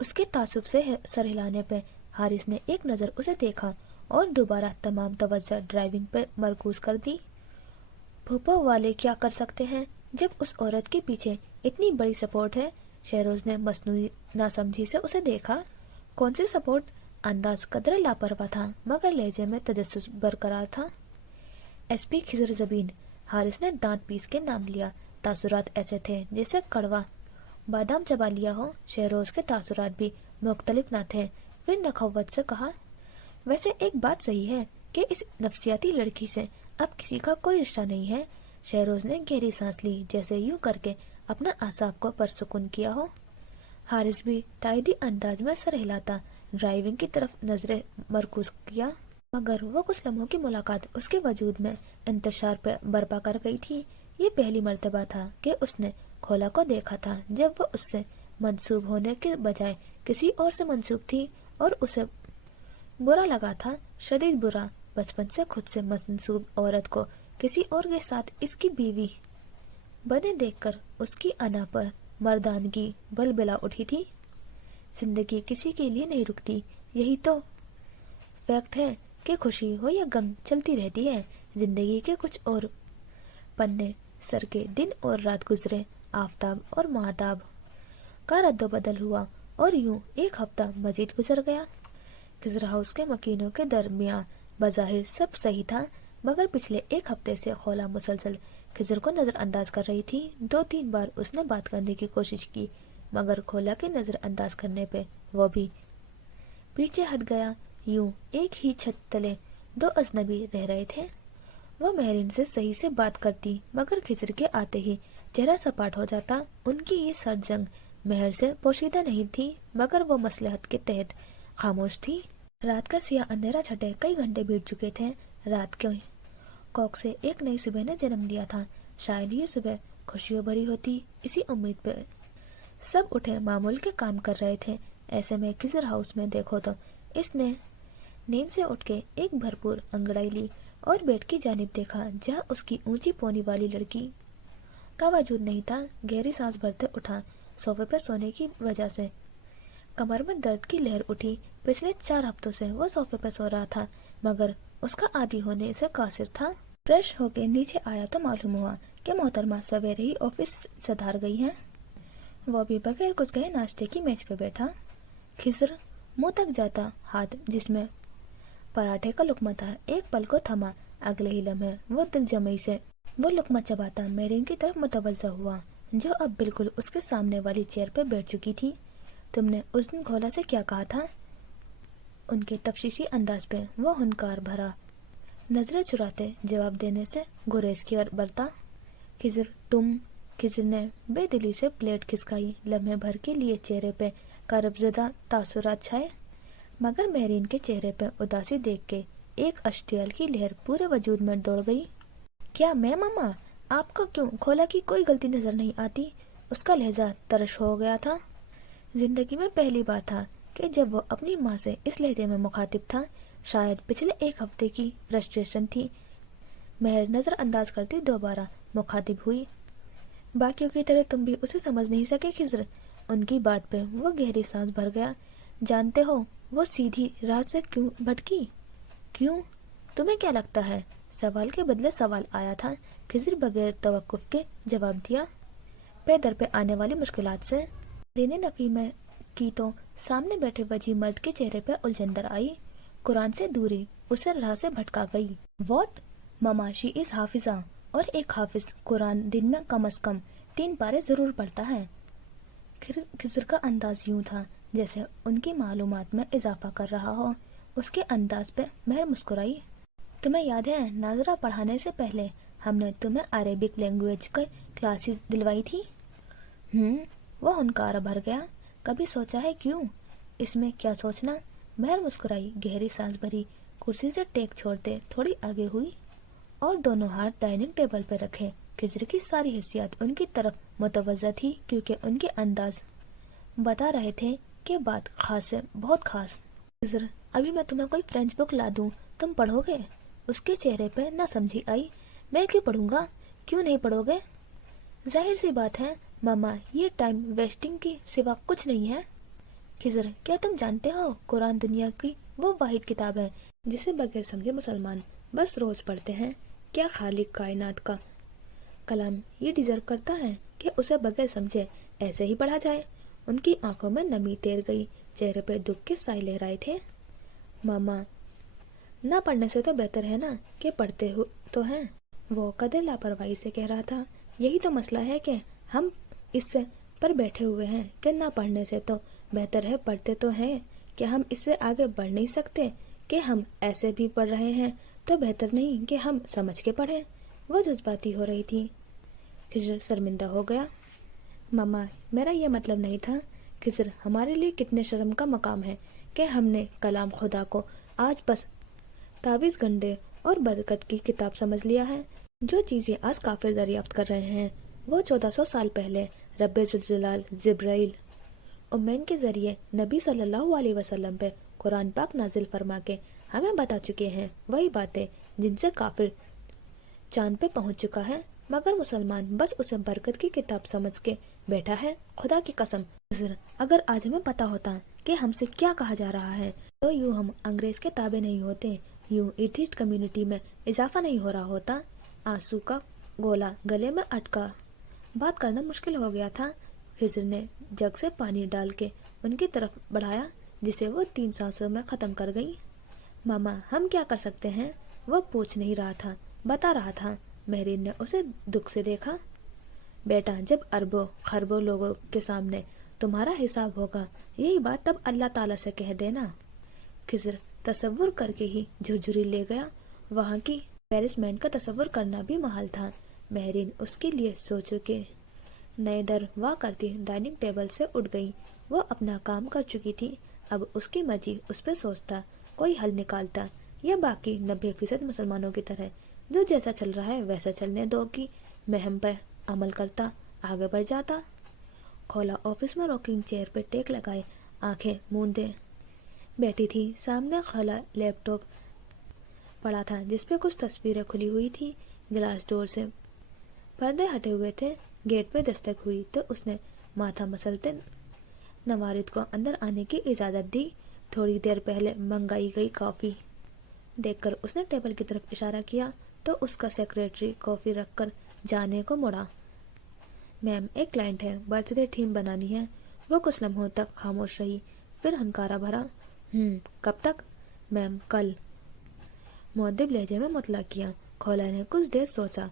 اس کے تعصب سے سر ہلانے پہ حارث نے ایک نظر اسے دیکھا اور دوبارہ تمام توجہ ڈرائیونگ پہ مرکوز کر دی۔ پھپھو والے کیا کر سکتے ہیں جب اس عورت کے پیچھے اتنی بڑی سپورٹ ہے؟ شہروز نے مصنوعی ناسمجھی سے اسے دیکھا۔ کون سی سپورٹ؟ انداز قدرے لاپرواہ تھا مگر لہجے میں تجسس برقرار تھا۔ ایس پی خضر زبین، حارث نے دانت پیس کے نام لیا۔ تاثرات ایسے تھے جیسے کڑوا بادام چبا لیا ہو۔ شہروز کے تاثرات بھی مختلف نہ تھے۔ پھر نخوت سے کہا، ویسے ایک بات صحیح ہے کہ اس نفسیاتی لڑکی سے اب کسی کا کوئی رشتہ نہیں ہے۔ شہروز نے گہری سانس لی، جیسے یوں کر کے اپنا اعصاب کو پرسکون کیا ہو۔ حارث بھی تائیدی انداز میں سر ہلاتا ڈرائیونگ کی طرف نظریں مرکوز کیا، مگر وہ کچھ لمحوں کی ملاقات اس کے وجود میں انتشار پہ برپا کر گئی تھی۔ یہ پہلی مرتبہ تھا کہ اس نے خولا کو دیکھا تھا جب وہ اس سے منسوب ہونے کے بجائے کسی اور سے منسوب تھی، اور اسے برا لگا تھا، شدید برا۔ بچپن سے خود سے منسوب عورت کو کسی اور کے ساتھ اس کی بیوی بنے دیکھ کر اس کی انا پر مردانگی بلبلا اٹھی تھی۔ زندگی کسی کے لیے نہیں رکتی، یہی تو فیکٹ ہے کہ خوشی ہو یا غم چلتی رہتی ہے۔ زندگی کے کچھ اور پنے سر کے دن اور رات گزرے، آفتاب اور ماہتاب کا رد و بدل ہوا، اور یوں ایک ہفتہ مزید گزر گیا۔ خضر ہاؤس کے مکینوں کے درمیان بظاہر سب صحیح تھا، مگر پچھلے ایک ہفتے سے خولا مسلسل خضر کو نظر انداز کر رہی تھی۔ 2-3 بار اس نے بات کرنے کی کوشش کی، مگر خولا کے نظر انداز کرنے پہ وہ بھی پیچھے ہٹ گیا۔ یوں ایک ہی چھت تلے دو اجنبی رہ رہے تھے۔ وہ مہرین سے صحیح سے بات کرتی، مگر خضر کے آتے ہی چہرہ سپاٹ ہو جاتا۔ ان کی یہ سرد جنگ مہر سے پوشیدہ نہیں تھی، مگر وہ مصلحت کے تحت خاموش تھی۔ رات کا سیاہ اندھیرا چھٹے کئی گھنٹے بیت چکے تھے۔ رات کے کوکھ سے ایک نئی صبح نے جنم لیا تھا۔ شاید یہ صبح خوشیوں بھری ہوتی، اسی امید پہ سب اٹھے معمول کے کام کر رہے تھے۔ ایسے میں خضر ہاؤس میں دیکھو تو اس نے نیند سے اٹھ کے ایک بھرپور انگڑائی لی اور بیڈ کی جانب دیکھا جہاں اس کی اونچی پونی والی لڑکی کا وجود نہیں تھا۔ گہری سانس بھرتے اٹھا۔ صوفے پہ سونے کی وجہ سے کمر میں درد کی لہر اٹھی۔ پچھلے 4 ہفتوں سے وہ صوفے پہ سو رہا تھا، مگر اس کا عادی ہونے سے قاصر تھا۔ فریش ہو کے نیچے آیا تو معلوم ہوا کہ محترمہ سویرے ہی آفس سے دھار گئی ہیں۔ وہ بھی بغیر کچھ کہے ناشتے کی میز پہ بیٹھا۔ خضر منہ تک جاتا ہاتھ جس میں پراٹھے کا لقمہ تھا ایک پل کو تھما۔ اگلے ہی لمحے وہ دل جمعی سے وہ لقمہ چباتا مہرین کی طرف متوجہ ہوا، جو اب بالکل اس کے سامنے والی چیئر پہ بیٹھ چکی تھی۔ تم نے اس دن خولا سے کیا کہا تھا؟ ان کے تفتیشی انداز پہ وہ ہنکار بھرا نظریں چراتے جواب دینے سے گریز کی برتا۔ خضر تم؟ خضر نے بے دلی سے پلیٹ کھسکائی۔ لمحے بھر کے لیے چہرے پہ کرب زدہ تاثرات چھائے، مگر مہرین کے چہرے پہ اداسی دیکھ کے ایک اشتعال کی لہر پورے وجود میں دوڑ گئی۔ کیا میں ماما؟ آپ کو کیوں خولا کی کوئی غلطی نظر نہیں آتی؟ اس کا لہجہ ترش ہو گیا تھا۔ زندگی میں پہلی بار تھا کہ جب وہ اپنی ماں سے اس لہجے میں مخاطب تھا۔ شاید پچھلے ایک ہفتے کی فرسٹریشن تھی۔ مہر نظر انداز کرتی دوبارہ مخاطب ہوئی، باقیوں کی طرح تم بھی اسے سمجھ نہیں سکے خضر؟ ان کی بات پہ وہ گہری سانس بھر گیا۔ جانتے ہو وہ سیدھی راہ سے کیوں بھٹکی؟ کیوں؟ تمہیں کیا لگتا ہے؟ سوال کے بدلے سوال آیا تھا۔ خضر بغیر توقف کے جواب دیا، پے در پہ آنے والی مشکلات سے۔ رینے نفی میں کی تو سامنے بیٹھے وجیح مرد کے چہرے پہ الجھن در آئی۔ قرآن سے دوری اسے راہ سے بھٹکا گئی۔ واٹ؟ ماما شی از حافظہ، اور ایک حافظ قرآن دن میں کم از کم 3 پارے ضرور پڑھتا ہے۔ خضر کا انداز یوں تھا جیسے ان کی معلومات میں اضافہ کر رہا ہو۔ اس کے انداز پہ مہر مسکرائی۔ تمہیں یاد ہے ناظرہ پڑھانے سے پہلے हमने तुम्हें अरेबिक लैंग्वेज के क्लासेस दिलवाई थी। वो हुनकारा भर गया। कभी सोचा है क्यों? इसमें क्या सोचना? महर मुस्कुराई, गहरी सांस भरी, कुर्सी से टेक छोड़ते थोड़ी आगे हुई और दोनों हाथ डाइनिंग टेबल पर रखे। खिजर की सारी हिस्सियत उनकी तरफ मुतवज्जा थी क्योंकि उनके अंदाज बता रहे थे कि बात खास है, बहुत खास। खिजर, अभी मैं तुम्हें कोई फ्रेंच बुक ला दूं, तुम पढ़ोगे? उसके चेहरे पे न समझी आई। मैं क्यों पढ़ूंगा? क्यों नहीं पढ़ोगे? जाहिर सी बात है मामा, ये टाइम वेस्टिंग की सिवा कुछ नहीं है। खिजर, क्या तुम जानते हो कुरान दुनिया की वो वाहिद किताब है जिसे बगैर समझे मुसलमान बस रोज पढ़ते हैं। क्या खालिक कायनात का कलाम ये डिजर्व करता है कि उसे बगैर समझे ऐसे ही पढ़ा जाए? उनकी आंखों में नमी तैर गई, चेहरे पे दुख के साए लहराए थे। मामा, ना पढ़ने से तो बेहतर है ना कि पढ़ते हो तो हैं। वो कदर लापरवाही से कह रहा था। यही तो मसला है कि हम इससे पर बैठे हुए हैं कि ना पढ़ने से तो बेहतर है पढ़ते तो हैं कि हम इससे आगे बढ़ नहीं सकते कि हम ऐसे भी पढ़ रहे हैं तो बेहतर नहीं कि हम समझ के पढ़ें। वो जज्बाती हो रही थी। खिजर शर्मिंदा हो गया। मामा, मेरा ये मतलब नहीं था। खिजर, हमारे लिए कितने शर्म का मकाम है कि हमने कलाम खुदा को आज बस ताबीज़ गंडे और बरकत की किताब समझ लिया है। जो चीज़ें आज काफिर दरियाफ्त कर रहे हैं वो 1400 साल पहले रब्बे जुलजलाल जिब्राइल उम्मैन के जरिए नबी सल्लल्लाहु अलैहि वसल्लम पे कुरान पाक नाजिल फरमा के हमें बता चुके हैं। वही बातें जिनसे काफिर चांद पे पहुंच चुका है, मगर मुसलमान बस उसे बरकत की किताब समझ के बैठा है। खुदा की कसम, अगर आज हमें पता होता कि हमसे क्या कहा जा रहा है तो यूँ हम अंग्रेज के ताबे नहीं होते, यूँ एथिस्ट कम्युनिटी में इजाफा नहीं हो रहा होता। आंसू का गोला गले में अटका, बात करना मुश्किल हो गया था। खिजर ने जग से पानी डाल के उनकी तरफ बढ़ाया, जिसे वो 3 सांसों में खत्म कर गई। मामा, हम क्या कर सकते हैं? वो पूछ नहीं रहा था, बता रहा था। महरीन ने उसे दुख से देखा। बेटा, जब अरबों खरबों लोगों के सामने तुम्हारा हिसाब होगा, यही बात तब अल्लाह ताला से कह देना। खिजर तसव्वुर करके ही झुरझुरी ले गया। वहाँ की एम्बैरेसमेंट का तसव्वुर करना भी महाल था। महरीन उसके लिए सोचो के नए दर वाह करती डाइनिंग टेबल से उठ गई। वो अपना काम कर चुकी थी, अब उसकी मर्जी उस पर सोचता, कोई हल निकालता, या बाकी 90% मुसलमानों की तरह जो जैसा चल रहा है वैसा चलने दो की महम पर अमल करता, आगे बढ़ जाता। खोला ऑफिस में रॉकिंग चेयर पे टेक लगाए, आंखें मूंदे बैठी थी। सामने खोला लैपटॉप पड़ा था जिसपे कुछ तस्वीरें खुली हुई थी। ग्लास डोर से पर्दे हटे हुए थे। गेट पे दस्तक हुई तो उसने माथा मसलते नवारिद को अंदर आने की इजाजत दी। थोड़ी देर पहले मंगाई गई कॉफी देखकर उसने टेबल की तरफ इशारा किया तो उसका सेक्रेटरी कॉफी रखकर जाने को मुड़ा। मैम, एक क्लाइंट है, बर्थडे थीम बनानी है। वो कुछ लम्हों तक खामोश रही, फिर हंकारा भरा। कब तक? मैम, कल। मुअद्दिब लहजे में मुतला किया। खोला ने कुछ देर सोचा।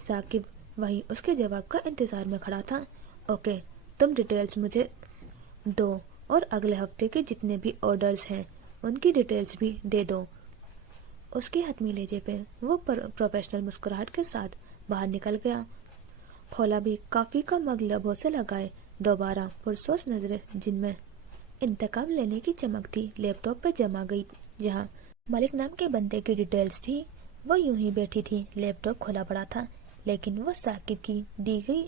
साकिब वहीं उसके जवाब का इंतजार में खड़ा था। ओके, तुम डिटेल्स मुझे दो और अगले हफ्ते के जितने भी ऑर्डर्स हैं उनकी डिटेल्स भी दे दो। उसके हतमी लहजे पे वो प्रोफेशनल मुस्कुराहट के साथ बाहर निकल गया। खोला भी काफी का मग लबों से लगाए दोबारा पुरसोस नजरें जिनमें इंतकाम लेने की चमक थी लैपटॉप पे जमा गई, जहाँ मलिक नाम के बंदे की डिटेल्स थी। वो यूं ही बैठी थी, लैपटॉप खुला पड़ा था, लेकिन वो साकिब की दी गई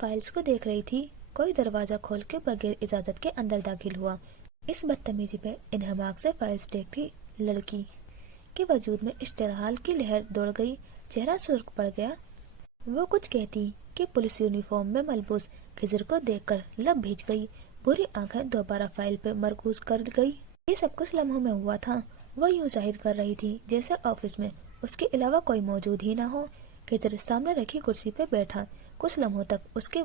फाइल्स को देख रही थी। कोई दरवाजा खोल के बगैर इजाजत के अंदर दाखिल हुआ। इस बदतमीजी पे इन्हमाक से फाइल्स देखती लड़की के वजूद में इश्तिहाल की लहर दौड़ गई। चेहरा सुर्ख पड़ गया। वो कुछ कहती कि पुलिस यूनिफॉर्म में मलबूस खिजर को देखकर लब भीज गई। बुरी आंखें दोबारा फाइल पे मरकूज कर गई। ये सब कुछ लम्हों में हुआ था। वो यूं जाहिर कर रही थी जैसे ऑफिस में उसके अलावा कोई मौजूद ही ना हो। खिजर सामने रखी कुर्सी पे बैठा कुछ लम्हों तक उसके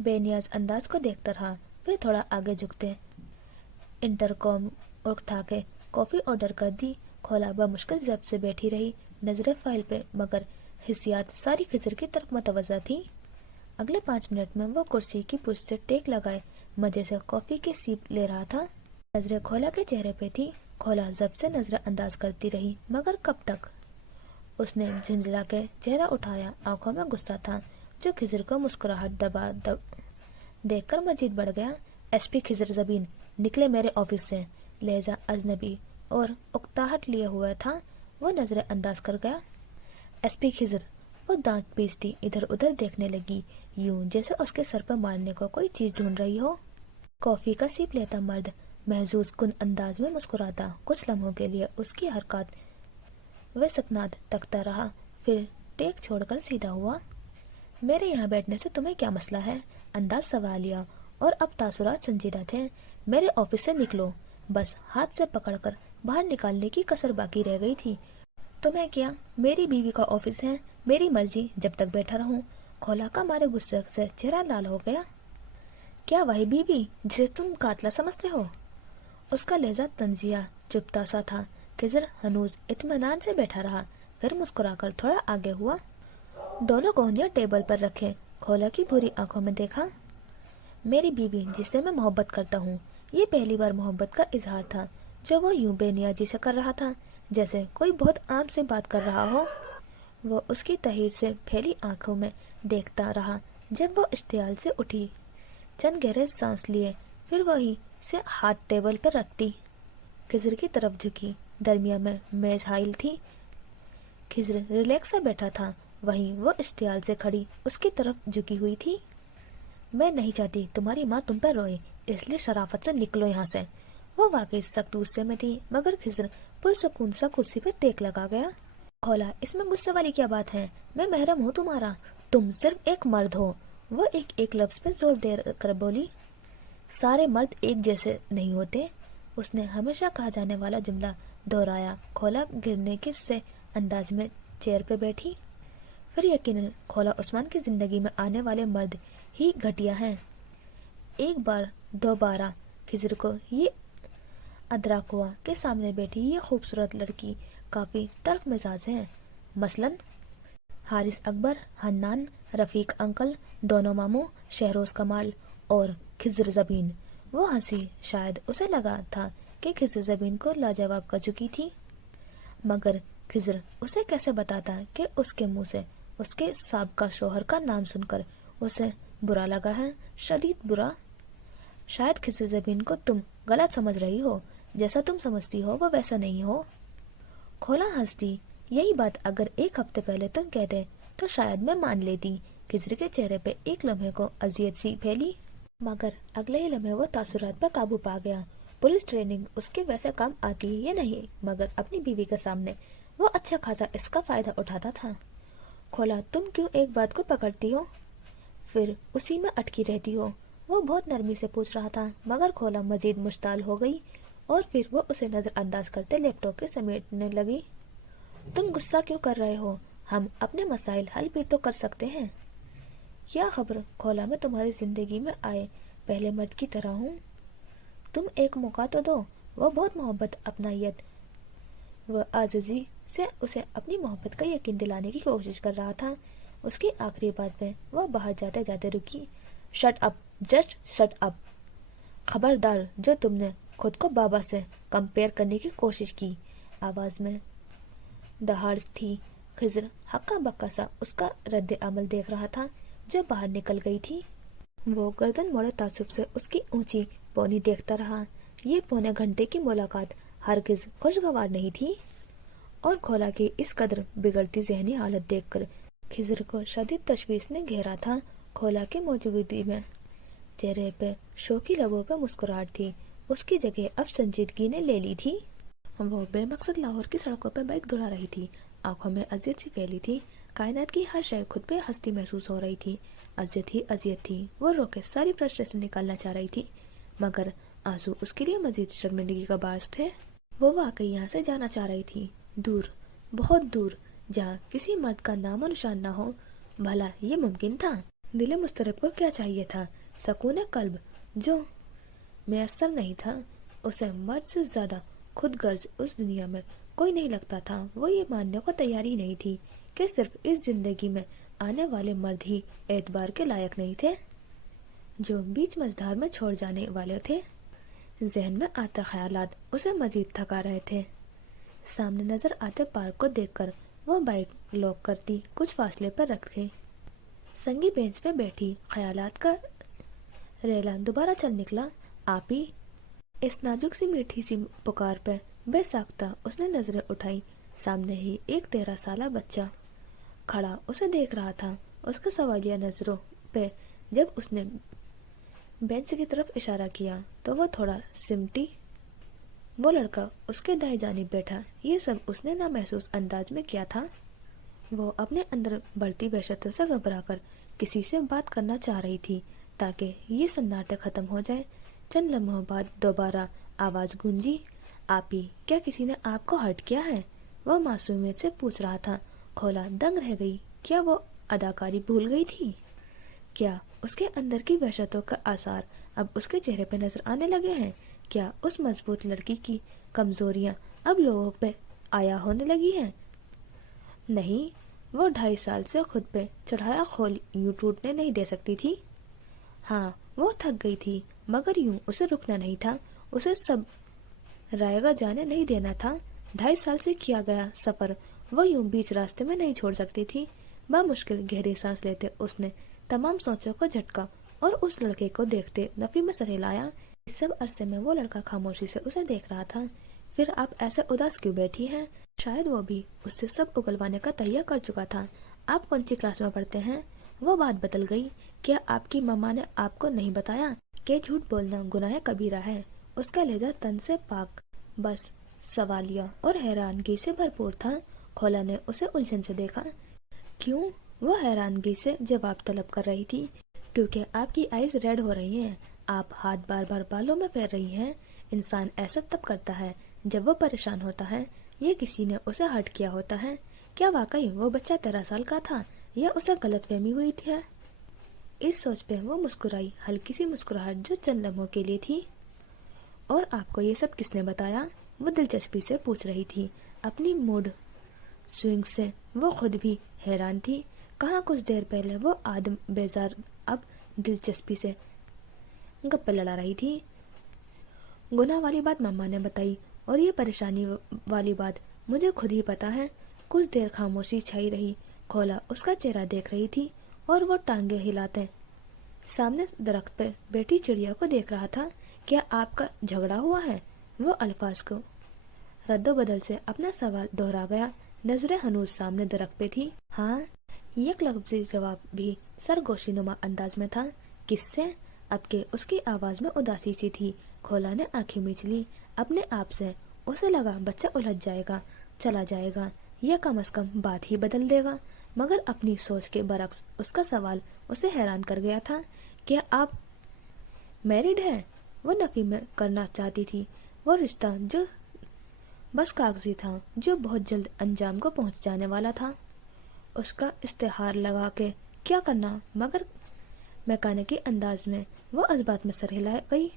बेनियाज अंदाज को देखता रहा, फिर थोड़ा आगे झुकते इंटरकॉम उठा के कॉफी ऑर्डर कर दी। खोला बमुश्किल जब से बैठी रही, नजरें फाइल पे, मगर हिस्सियात सारी खिजर की तरफ मुतवज्जा थी। अगले 5 मिनट में वो कुर्सी की पुश से टेक लगाए मजे से कॉफी की सीप ले रहा था। नजरें खोला के चेहरे पे थी। खोला जब से नजर अंदाज करती रही, मगर कब तक? اس نے جھنجھلا کے چہرہ اٹھایا، آنکھوں میں غصہ تھا جو خضر کو مسکراہٹ دبا دیکھ کر مزید بڑھ گیا۔ ایس پی خضر زبین، نکلے میرے آفس سے۔ لہجہ اجنبی اور اکتاہٹ لیے ہوئے تھا، وہ نظر انداز کر گیا۔ ایس پی خضر، وہ دانت پیستی ادھر ادھر دیکھنے لگی، یوں جیسے اس کے سر پر مارنے کو کوئی چیز ڈھونڈ رہی ہو۔ کافی کا سیپ لیتا مرد محظوظ کن انداز میں مسکراتا کچھ لمحوں کے لیے اس کی حرکات و سکنات تکتا رہا، پھر ٹیک چھوڑ کر سیدھا ہوا۔ میرے یہاں بیٹھنے سے تمہیں کیا مسئلہ ہے؟ انداز سوالیہ اور اب تاثرات سنجیدہ تھے۔ میرے آفس سے نکلو۔ بس ہاتھ سے پکڑ کر باہر نکالنے کی کسر باقی رہ گئی تھی۔ تمہیں کیا؟ میری بیوی کا آفس ہے، میری مرضی، جب تک بیٹھا رہوں۔ کھولا کا مارے غصے سے چہرہ لال ہو گیا۔ کیا وہی بیوی جسے تم قاتلہ سمجھتے ہو؟ اس کا لہجہ طنزیہ چپتا سا تھا۔ خضر ہنوز اطمینان سے بیٹھا رہا، پھر مسکرا کر تھوڑا آگے ہوا۔ دونوں کوہنیاں ٹیبل پر رکھے، کھولا کی بری آنکھوں میں دیکھا۔ میری بیوی جس سے میں محبت کرتا ہوں، یہ پہلی بار محبت کا اظہار تھا جو وہ یوں بے نیازی سے کر رہا تھا، جیسے کوئی بہت عام سے بات کر رہا ہو۔ وہ اس کی تحیر سے پھیلی آنکھوں میں دیکھتا رہا جب وہ اشتعال سے اٹھی، چند گہرے سانس لیے، پھر وہی سے ہاتھ ٹیبل پر رکھتی خضر کی طرف جھکی۔ درمیان میں میز حائل تھی۔ خضر ریلیکس سے بیٹھا تھا، وہیں وہ اشتعال سے کھڑی اس کی طرف جھکی ہوئی تھی۔ میں نہیں چاہتی تمہاری ماں تم پر روئے، اس لیے شرافت سے نکلو یہاں سے۔ وہ واقعی سخت غصے میں تھی، مگر خضر پرسکون سا کرسی پر ٹیک لگا گیا۔ کھولا، اس میں غصے والی کیا بات ہے؟ میں محرم ہوں تمہارا، تم صرف ایک مرد ہو۔ وہ ایک لفظ پہ زور دے کر بولی۔ سارے مرد ایک جیسے نہیں ہوتے، اس نے ہمیشہ کہا جانے والا جملہ دہرایا۔ کھولا گرنے کے سے انداز میں چیئر پہ بیٹھی۔ پھر یقیناً کھولا عثمان کی زندگی میں آنے والے مرد ہی گھٹیا ہیں۔ ایک بار دوبارہ خضر کو یہ ادراک ہوا کہ سامنے بیٹھی یہ خوبصورت لڑکی کافی تلخ مزاج ہے۔ مثلاً حارث اکبر، حنان، رفیق انکل، دونوں ماموں، شہروز کمال اور خضر زبین۔ وہ ہنسی، شاید اسے لگا تھا کہ خضر زبین کو لاجواب کر چکی تھی، مگر خضر اسے کیسے بتاتا کہ اس کے منہ سے اس کے سابقہ شوہر کا نام سن کر اسے برا لگا ہے، شدید برا۔ شاید خضر زبین کو تم غلط سمجھ رہی ہو، جیسا تم سمجھتی ہو وہ ویسا نہیں ہو۔ کھولا ہنستی، یہی بات اگر ایک ہفتے پہلے تم کہتے تو شاید میں مان لیتی۔ خضر کے چہرے پہ ایک لمحے کو اذیت سی پھیلی، مگر اگلے ہی لمحے وہ تاثرات پر قابو پا گیا۔ پولیس ٹریننگ اس کے ویسے کام آتی ہی یا نہیں، مگر اپنی بیوی کے سامنے وہ اچھا خاصا اس کا فائدہ اٹھاتا تھا۔ کھولا، تم کیوں ایک بات کو پکڑتی ہو پھر اسی میں اٹکی رہتی ہو؟ وہ بہت نرمی سے پوچھ رہا تھا، مگر کھولا مزید مشتعل ہو گئی اور پھر وہ اسے نظر انداز کرتے لیپ ٹاپ کے سمیٹنے لگی۔ تم غصہ کیوں کر رہے ہو؟ ہم اپنے مسائل حل بھی تو کر سکتے ہیں۔ کیا خبر کھولا میں تمہاری زندگی میں آئے پہلے مرد کی طرح ہوں؟ تم ایک موقع تو دو۔ وہ بہت محبت اپنائیت و عاجزی سے اسے اپنی محبت کا یقین دلانے کی کوشش کر رہا تھا۔ اس کی آخری بات پہ وہ باہر جاتے جاتے رکی۔ Shut up, just shut up. خبردار جو تم نے خود کو بابا سے کمپیئر کرنے کی کوشش کی۔ آواز میں دہاڑ تھی۔ خضر ہکا بکا سا اس کا رد عمل دیکھ رہا تھا جو باہر نکل گئی تھی۔ وہ گردن موڑے تعصب سے اس کی اونچی پونی دیکھتا رہا۔ یہ پونے گھنٹے کی ملاقات ہرگز خوشگوار نہیں تھی، اور کھولا کی اس قدر بگڑتی ذہنی حالت دیکھ کر خضر کو شدید تشویش نے گھیرا تھا۔ کھولا کی موجودگی میں چہرے پہ شوخی، لبوں پہ مسکراہٹ تھی، اس کی جگہ اب سنجیدگی نے لے لی تھی۔ وہ بے مقصد لاہور کی سڑکوں پہ بائک دوڑا رہی تھی، آنکھوں میں اذیت سی پھیلی تھی۔ کائنات کی ہر شے خود پہ ہستی محسوس ہو رہی تھی، اذیت ہی اذیت تھی۔ وہ رو کے ساری فرسٹریشن نکالنا چاہ رہی تھی، مگر آنسو اس کے لیے مزید شرمندگی کا باعث تھے۔ وہ واقعی یہاں سے جانا چاہ رہی تھی، دور، بہت دور، جہاں کسی مرد کا نام و نشان نہ ہو۔ بھلا یہ ممکن تھا؟ دل مضطرب کو کیا چاہیے تھا؟ سکون قلب جو میسر نہیں تھا۔ اسے مرد سے زیادہ خود غرض اس دنیا میں کوئی نہیں لگتا تھا۔ وہ یہ ماننے کو تیار ہی نہیں تھی کہ صرف اس زندگی میں آنے والے مرد ہی اعتبار کے لائق نہیں تھے، جو بیچ مزدار میں چھوڑ جانے والے تھے۔ ذہن میں آتے خیالات اسے مزید تھکا رہے تھے۔ سامنے نظر آتے پارک کو دیکھ کر وہ بائک لوک کرتی کچھ فاصلے پر رکھے سنگی بینچ پہ بیٹھی خیالات کا ریلا دوبارہ چل نکلا۔ آپ ہی؟ اس نازک سی میٹھی سی پکار پہ بے ساختہ اس نے نظریں اٹھائی۔ سامنے ہی ایک 13 سالہ بچہ کھڑا اسے دیکھ رہا تھا۔ اس کے سوالیہ نظروں پہ جب اس نے بینچ کی طرف اشارہ کیا تو وہ تھوڑا سمٹی۔ وہ لڑکا اس کے دائیں جانب بیٹھا۔ یہ سب اس نے نامحسوس انداز میں کیا تھا۔ وہ اپنے اندر بڑھتی وحشتوں سے گھبرا کر کسی سے بات کرنا چاہ رہی تھی تاکہ یہ سناٹے ختم ہو جائے۔ چند لمحوں بعد دوبارہ آواز گونجی، آپ ہی؟ کیا کسی نے آپ کو ہرٹ کیا ہے؟ وہ معصومیت سے پوچھ رہا تھا۔ کھولا دنگ رہ گئی۔ کیا وہ اداکاری بھول گئی تھی؟ کیا اس کے اندر کی وحشتوں کا آثار اب اس کے چہرے پہ نظر آنے لگے ہیں؟ کیا اس مضبوط لڑکی کی کمزوریاں اب لوگوں پہ آیا ہونے لگی ہیں؟ نہیں، وہ 2.5 سال سے خود پہ چڑھایا خول یوں ٹوٹنے نہیں دے سکتی تھی۔ ہاں، وہ تھک گئی تھی، مگر یوں اسے رکنا نہیں تھا۔ اسے سب رائے گا جانے نہیں دینا تھا۔ 2.5 سال سے کیا گیا سفر وہ یوں بیچ راستے میں نہیں چھوڑ سکتی تھی۔ بامشکل گہری سانس لیتے اس نے تمام سوچوں کو جھٹکا اور اس لڑکے کو دیکھتے نفی میں سر ہلایا۔ اس سب عرصے میں وہ لڑکا خاموشی سے اسے دیکھ رہا تھا۔ پھر آپ ایسے اداس کیوں بیٹھی ہیں؟ شاید وہ بھی اس سے سب اگلوانے کا تہیہ کر چکا تھا۔ آپ کون سی کلاس میں پڑھتے ہیں؟ وہ بات بدل گئی۔ کیا آپ کی ماما نے آپ کو نہیں بتایا کہ جھوٹ بولنا گناہ کبیرہ ہے؟ اس کا لہجہ تن سے پاک بس سوالیہ اور حیرانگی سے بھرپور تھا۔ کھولا نے اسے الجھن سے دیکھا۔ کیوں؟ وہ حیرانگی سے جواب طلب کر رہی تھی۔ کیونکہ آپ کی آئیز ریڈ ہو رہی ہیں۔ آپ ہاتھ بار بار بالوں میں پھیر رہی ہیں۔ انسان ایسا تب کرتا ہے جب وہ پریشان ہوتا ہے یا کسی نے اسے ہرٹ کیا ہوتا ہے۔ کیا واقعی وہ بچہ 13 سال کا تھا یا اسے غلط فہمی ہوئی تھی؟ اس سوچ پہ وہ مسکرائی، ہلکی سی مسکراہٹ جو چند لمحوں کے لیے تھی۔ اور آپ کو یہ سب کس نے بتایا؟ وہ دلچسپی سے پوچھ رہی تھی۔ اپنی موڈ سوئنگ سے وہ خود بھی حیران تھی۔ کہاں کچھ دیر پہلے وہ آدم بیزار اب دلچسپی سے گپے لڑا رہی تھی۔ گناہ والی بات ماما نے بتائی اور یہ پریشانی والی بات مجھے خود ہی پتا ہے۔ کچھ دیر خاموشی چھائی رہی۔ کھولا اس کا چہرہ دیکھ رہی تھی اور وہ ٹانگیں ہلاتے سامنے درخت پہ بیٹھی چڑیا کو دیکھ رہا تھا۔ کیا آپ کا جھگڑا ہوا ہے؟ وہ الفاظ کو رد و بدل سے اپنا سوال دہرا گیا۔ نظریں ہنوز سامنے درخت پہ تھی۔ ہاں، یک لفظی جواب بھی سرگوشی نما انداز میں تھا۔ کس سے؟ اب کہ اس کی آواز میں اداسی سی تھی۔ کھولا نے آنکھیں میچ لی اپنے آپ سے۔ اسے لگا بچہ الجھ جائے گا، چلا جائے گا یا کم از کم بات ہی بدل دے گا، مگر اپنی سوچ کے برعکس اس کا سوال اسے حیران کر گیا تھا۔ کیا آپ میرڈ ہیں؟ وہ نفی میں کرنا چاہتی تھی۔ وہ رشتہ جو بس کاغذی تھا، جو بہت جلد انجام کو پہنچ جانے والا تھا، اس کا اشتہار لگا کے کیا کرنا؟ مگر میکانکی انداز میں وہ اس بات میں سر ہلا گئی۔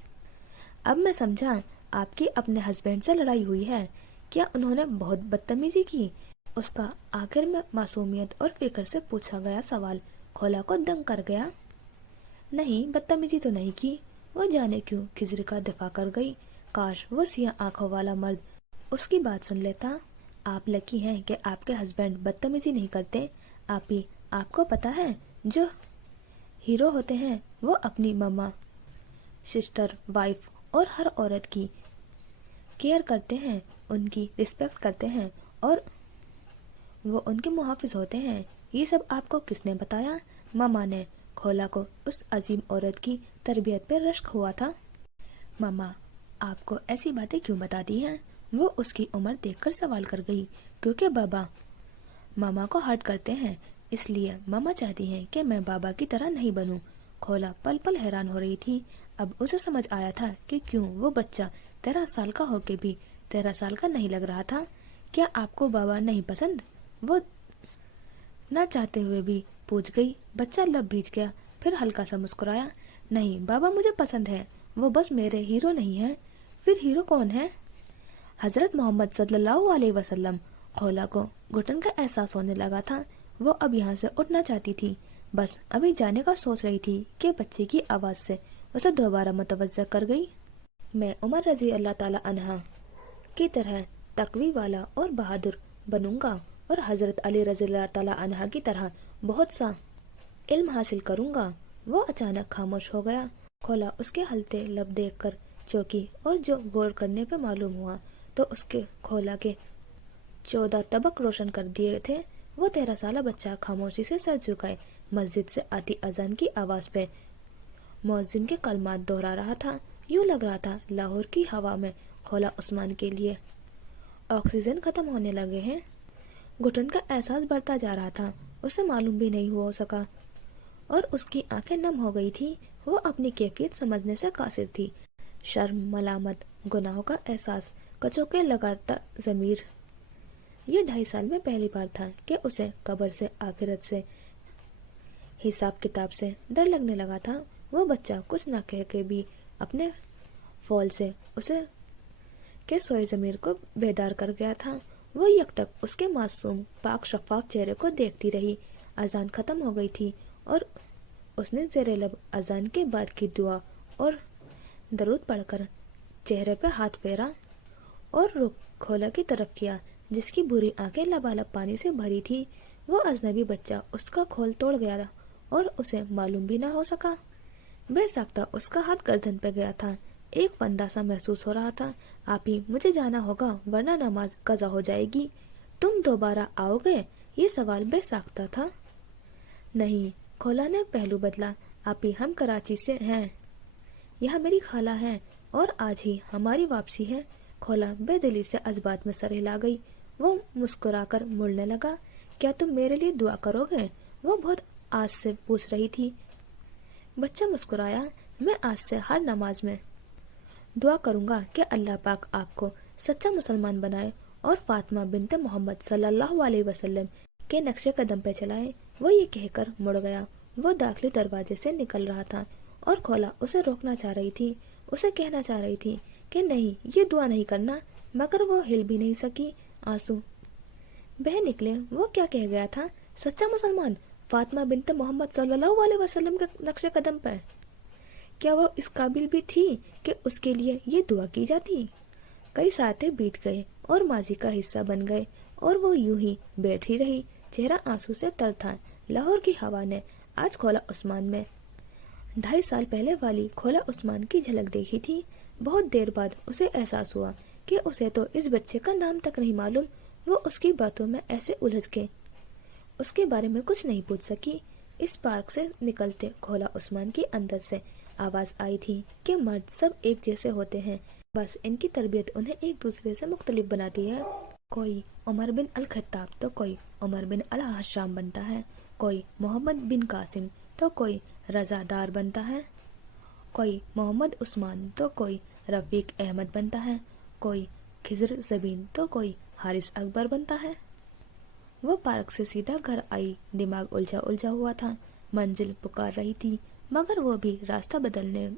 اب میں سمجھا، آپ کی اپنے ہسبینڈ سے لڑائی ہوئی ہے۔ کیا انہوں نے بہت بدتمیزی کی؟ اس کا آخر میں معصومیت اور فکر سے پوچھا گیا سوال کھولا کو دنگ کر گیا۔ نہیں، بدتمیزی تو نہیں کی۔ وہ جانے کیوں خضر کا دفاع کر گئی۔ کاش وہ سیاہ آنکھوں والا مرد اس کی بات سن لیتا۔ آپ لکی ہیں کہ آپ کے ہسبینڈ بدتمیزی نہیں کرتے۔ آپ ہی، آپ کو پتا ہے جو ہیرو ہوتے ہیں وہ اپنی ماما، سسٹر، وائف اور ہر عورت کی کیئر کرتے ہیں، ان کی رسپیکٹ کرتے ہیں اور وہ ان کے محافظ ہوتے ہیں۔ یہ سب آپ کو کس نے بتایا؟ ماما نے۔ کھولا کو اس عظیم عورت کی تربیت پہ رشک ہوا تھا۔ ماما آپ کو ایسی باتیں کیوں بتاتی ہیں؟ وہ اس کی عمر دیکھ کر سوال کر گئی۔ کیونکہ بابا ماما کو ہرٹ کرتے ہیں، اس لیے ماما چاہتی ہیں کہ میں بابا کی طرح نہیں بنوں۔ کھولا پل پل حیران ہو رہی تھی۔ اب اسے سمجھ آیا تھا کہ کیوں وہ بچہ 13 سال کا ہو کے بھی 13 سال کا نہیں لگ رہا تھا۔ کیا آپ کو بابا نہیں پسند؟ وہ نہ چاہتے ہوئے بھی پوچھ گئی۔ بچہ لب بھیج گیا، پھر ہلکا سا مسکرایا۔ نہیں، بابا مجھے پسند ہے، وہ بس میرے ہیرو نہیں ہیں۔ پھر ہیرو کون ہے؟ حضرت محمد صلی اللہ علیہ وسلم۔ کھولا کو گھٹن کا احساس ہونے لگا تھا۔ وہ اب یہاں سے اٹھنا چاہتی تھی، بس ابھی جانے کا سوچ رہی تھی کہ بچے کی آواز سے اسے دوبارہ متوجہ کر گئی۔ میں عمر رضی اللہ تعالی عنہ کی طرح تقوی والا اور بہادر بنوں گا۔ اور حضرت علی رضی اللہ تعالیٰ عنہ کی طرح بہت سا علم حاصل کروں گا۔ وہ اچانک خاموش ہو گیا۔ کھولا اس کے ہلتے لب دیکھ کر چوکی، اور جو غور کرنے پہ معلوم ہوا تو اس کے کھولا کے 14 طبق روشن کر دیے تھے۔ وہ 13 سالہ بچہ خاموشی سے سر جھکائے مسجد سے آتی اذان کی آواز پہ مؤذن کے کلمات دہرا رہا تھا۔ یوں لگ رہا تھا لاہور کی ہوا میں کھولا عثمان کے لیے آکسیجن ختم ہونے لگے ہیں۔ گھٹن کا احساس بڑھتا جا رہا تھا، اسے معلوم بھی نہیں ہو سکا، اور اس کی آنکھیں نم ہو گئی تھی۔ وہ اپنی کیفیت سمجھنے سے قاصر تھی۔ شرم، ملامت، گناہوں کا احساس کچوکے لگاتا ضمیر۔ یہ 2.5 سال میں پہلی بار تھا کہ اسے قبر سے، آخرت سے، حساب کتاب سے ڈر لگنے لگا تھا۔ وہ بچہ کچھ نہ کہہ کے بھی اپنے فول سے اسے کے سوئے ضمیر کو بیدار کر گیا تھا۔ وہ یکٹک اس کے معصوم پاک شفاف چہرے کو دیکھتی رہی۔ اذان ختم ہو گئی تھی اور اس نے زیر لب اذان کے بعد کی دعا اور درود پڑھ کر چہرے پہ ہاتھ پھیرا اور رخ کھولا کی طرف کیا، جس کی بری آنکھیں لبالب پانی سے بھری تھی۔ وہ اجنبی بچہ اس کا کھول توڑ گیا اور اسے معلوم بھی نہ ہو سکا۔ بے ساختہ اس کا ہاتھ گردن پہ گیا تھا۔ ایک فندہ سا محسوس ہو رہا تھا۔ آپ ہی مجھے جانا ہوگا ورنہ نماز قضا ہو جائے گی۔ تم دوبارہ آؤ گے؟ یہ سوال بے ساختہ تھا۔ نہیں، کھولا نے پہلو بدلا۔ آپ ہی ہم کراچی سے ہیں، یہاں میری خالہ ہیں اور آج ہی ہماری واپسی ہے۔ کھولا بے دلی سے اس بات میں سر ہلا گئی۔ وہ مسکرا کر مڑنے لگا۔ کیا تم میرے لیے دعا کرو گے؟ وہ بہت آس سے پوچھ رہی تھی۔ بچہ مسکرایا۔ میں آج سے ہر نماز میں دعا کروں گا کہ اللہ پاک آپ کو سچا مسلمان بنائے اور فاطمہ بنت محمد صلی اللہ علیہ وسلم کے نقش قدم پہ چلائے۔ وہ یہ کہہ کر مڑ گیا۔ وہ داخلی دروازے سے نکل رہا تھا اور کھولا اسے روکنا چاہ رہی تھی، اسے کہنا چاہ رہی تھی کہ نہیں، یہ دعا نہیں کرنا، مگر وہ ہل بھی نہیں سکی۔ آنسو بہہ نکلے۔ وہ کیا کہہ گیا تھا؟ سچا مسلمان، فاطمہ بنت محمد صلی اللہ علیہ وسلم کے نقش قدم پہ؟ کیا وہ اس قابل بھی تھی کہ اس کے لیے یہ دعا کی جاتی؟ کئی ساعتیں بیت گئے اور ماضی کا حصہ بن گئے اور وہ یوں ہی بیٹھی رہی، چہرہ آنسو سے تر تھا۔ لاہور کی ہوا نے آج کھولا عثمان میں 2.5 سال پہلے والی کھولا عثمان کی جھلک دیکھی تھی۔ بہت دیر بعد اسے احساس ہوا کہ اسے تو اس بچے کا نام تک نہیں معلوم۔ وہ اس کی باتوں میں ایسے الجھ کے اس کے بارے میں کچھ نہیں پوچھ سکی۔ اس پارک سے نکلتے کھولا عثمان کی اندر سے آواز آئی تھی کہ مرد سب ایک جیسے ہوتے ہیں، بس ان کی تربیت انہیں ایک دوسرے سے مختلف بناتی ہے۔ کوئی عمر بن الخطاب تو کوئی عمر بن الحشام بنتا ہے، کوئی محمد بن قاسم تو کوئی رضا دار بنتا ہے، کوئی محمد عثمان تو کوئی رفیق احمد بنتا ہے، کوئی خضر زبین تو کوئی حارث اکبر بنتا ہے۔ وہ پارک سے سیدھا گھر آئی، دماغ الجھا ہوا تھا۔ منزل پکار رہی تھی مگر وہ بھی راستہ بدلنے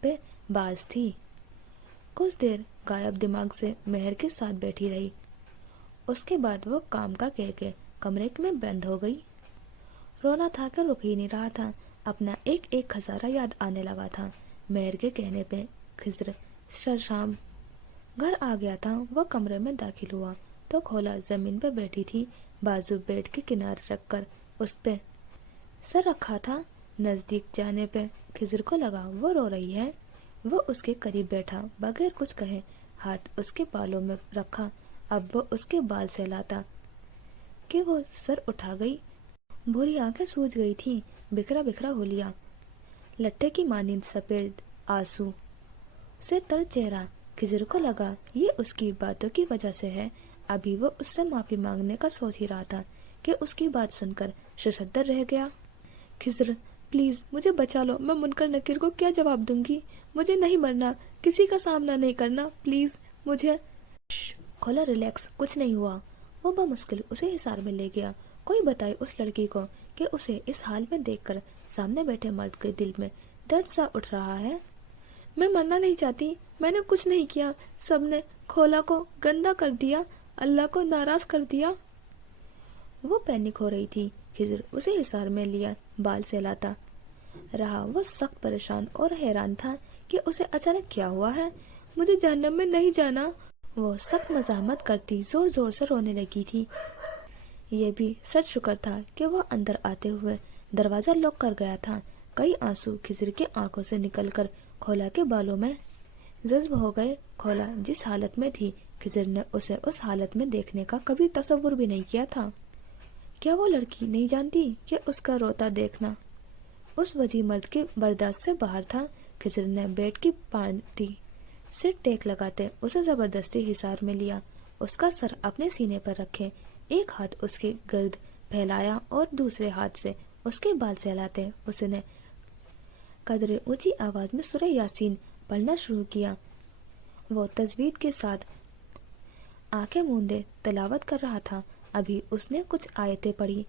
پہ باز تھی۔ کچھ دیر غائب دماغ سے مہر کے ساتھ بیٹھی رہی، اس کے بعد وہ کام کا کہہ کے کمرے میں بند ہو گئی۔ رونا تھا کہ رک ہی نہیں رہا تھا۔ اپنا ایک ایک خسارہ یاد آنے لگا تھا۔ مہر کے کہنے پہ خضر شام گھر آ گیا تھا۔ وہ کمرے میں داخل ہوا تو کھولا زمین پہ بیٹھی تھی، بازو بیڈ کے کنارے رکھ کر اس پہ سر رکھا تھا۔ نزدیک جانے پہ خضر کو لگا وہ رو رہی ہے۔ وہ اس کے قریب بیٹھا، بغیر کچھ کہے ہاتھ اس کے بالوں میں رکھا۔ اب وہ اس کے بال سہلاتا کہ وہ سر اٹھا گئی۔ بھوری آنکھیں سوج گئی تھی، بکھرا بکھرا ہولیا، لٹھے کی مانند سفید آنسو سے تر چہرہ۔ خضر کو لگا یہ اس کی باتوں کی وجہ سے ہے۔ ابھی وہ اس سے معافی مانگنے کا سوچ ہی رہا تھا کہ اس کی بات سن کر ششدر رہ گیا۔ خضر پلیز مجھے بچا لو، میں منکر نکیر کو کیا جواب دوں گی؟ مجھے نہیں مرنا، کسی کا سامنا نہیں کرنا، پلیز مجھے۔ کھولا ریلیکس، کچھ نہیں ہوا۔ وہ بمشکل اسے حصار میں لے گیا۔ کوئی بتائے اس لڑکی کو کہ اسے اس حال میں دیکھ کر سامنے بیٹھے مرد کے دل میں درد سا اٹھ رہا ہے۔ میں مرنا نہیں چاہتی، میں نے کچھ نہیں کیا، سب نے کھولا کو گندا کر دیا، اللہ کو ناراض کر دیا۔ وہ پینک ہو رہی تھی۔ خضر اسے حصار میں لیا بال سہلاتا رہا۔ وہ سخت پریشان اور حیران تھا کہ اسے اچانک کیا ہوا ہے۔ مجھے جہنم میں نہیں جانا، وہ سخت مزاحمت کرتی زور زور سے رونے لگی تھی۔ یہ بھی سچ شکر تھا کہ وہ اندر آتے ہوئے دروازہ لاک کر گیا تھا۔ کئی آنسو خضر کے آنکھوں سے نکل کر کھولا کے بالوں میں جذب ہو گئے۔ کھولا جس حالت میں تھی خضر نے اسے اس حالت میں دیکھنے کا کبھی تصور بھی نہیں کیا تھا۔ کیا وہ لڑکی نہیں جانتی کہ اس کا روتا دیکھنا اس وجی مرد کی برداشت سے باہر تھا؟ خضر نے بیٹ کی پانٹی سے ٹیک لگاتے اسے زبردستی حصار میں لیا، اس کا سر اپنے سینے پر رکھے، ایک ہاتھ اس کی گرد پھیلایا اور دوسرے ہاتھ سے اس کے بال سہلاتے اس نے قدرے اونچی آواز میں سورہ یاسین پڑھنا شروع کیا۔ وہ تجوید کے ساتھ آنکھیں موندے تلاوت کر رہا تھا۔ ابھی اس نے کچھ آیتیں پڑھی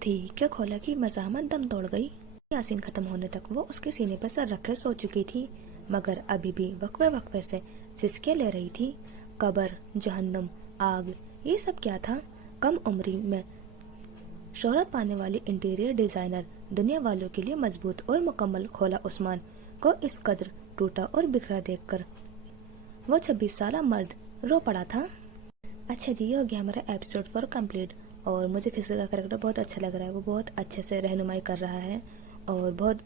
تھی کہ کھولا کی مزاحمت دم توڑ گئی۔ یاسین ختم ہونے تک وہ اس کے سینے پر سر رکھے سو چکی تھی، مگر ابھی بھی وقفے وقفے سے سسکیاں لے رہی تھی۔ قبر، جہنم، آگ، یہ سب کیا تھا؟ کم عمری میں شہرت پانے والی انٹیریئر ڈیزائنر دنیا والوں کے لیے مضبوط اور مکمل کھولا عثمان کو اس قدر ٹوٹا اور بکھرا دیکھ کر وہ 26 سالہ مرد رو پڑا تھا۔ اچھا جی، یہ ہو گیا ہمارا ایپیسوڈ 4 کمپلیٹ، اور مجھے خضر کا کریکٹر بہت اچھا لگ رہا ہے۔ وہ بہت اچھے سے رہنمائی کر رہا ہے اور بہت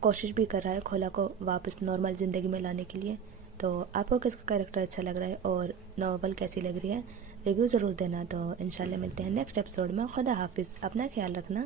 کوشش بھی کر رہا ہے کھولا کو واپس نارمل زندگی میں لانے کے لیے۔ تو آپ کو کس کا کریکٹر اچھا لگ رہا ہے اور ناول کیسی لگ رہی ہے، ریویو ضرور دینا۔ تو انشاءاللہ ملتے ہیں نیکسٹ ایپیسوڈ میں۔ خدا حافظ، اپنا خیال رکھنا۔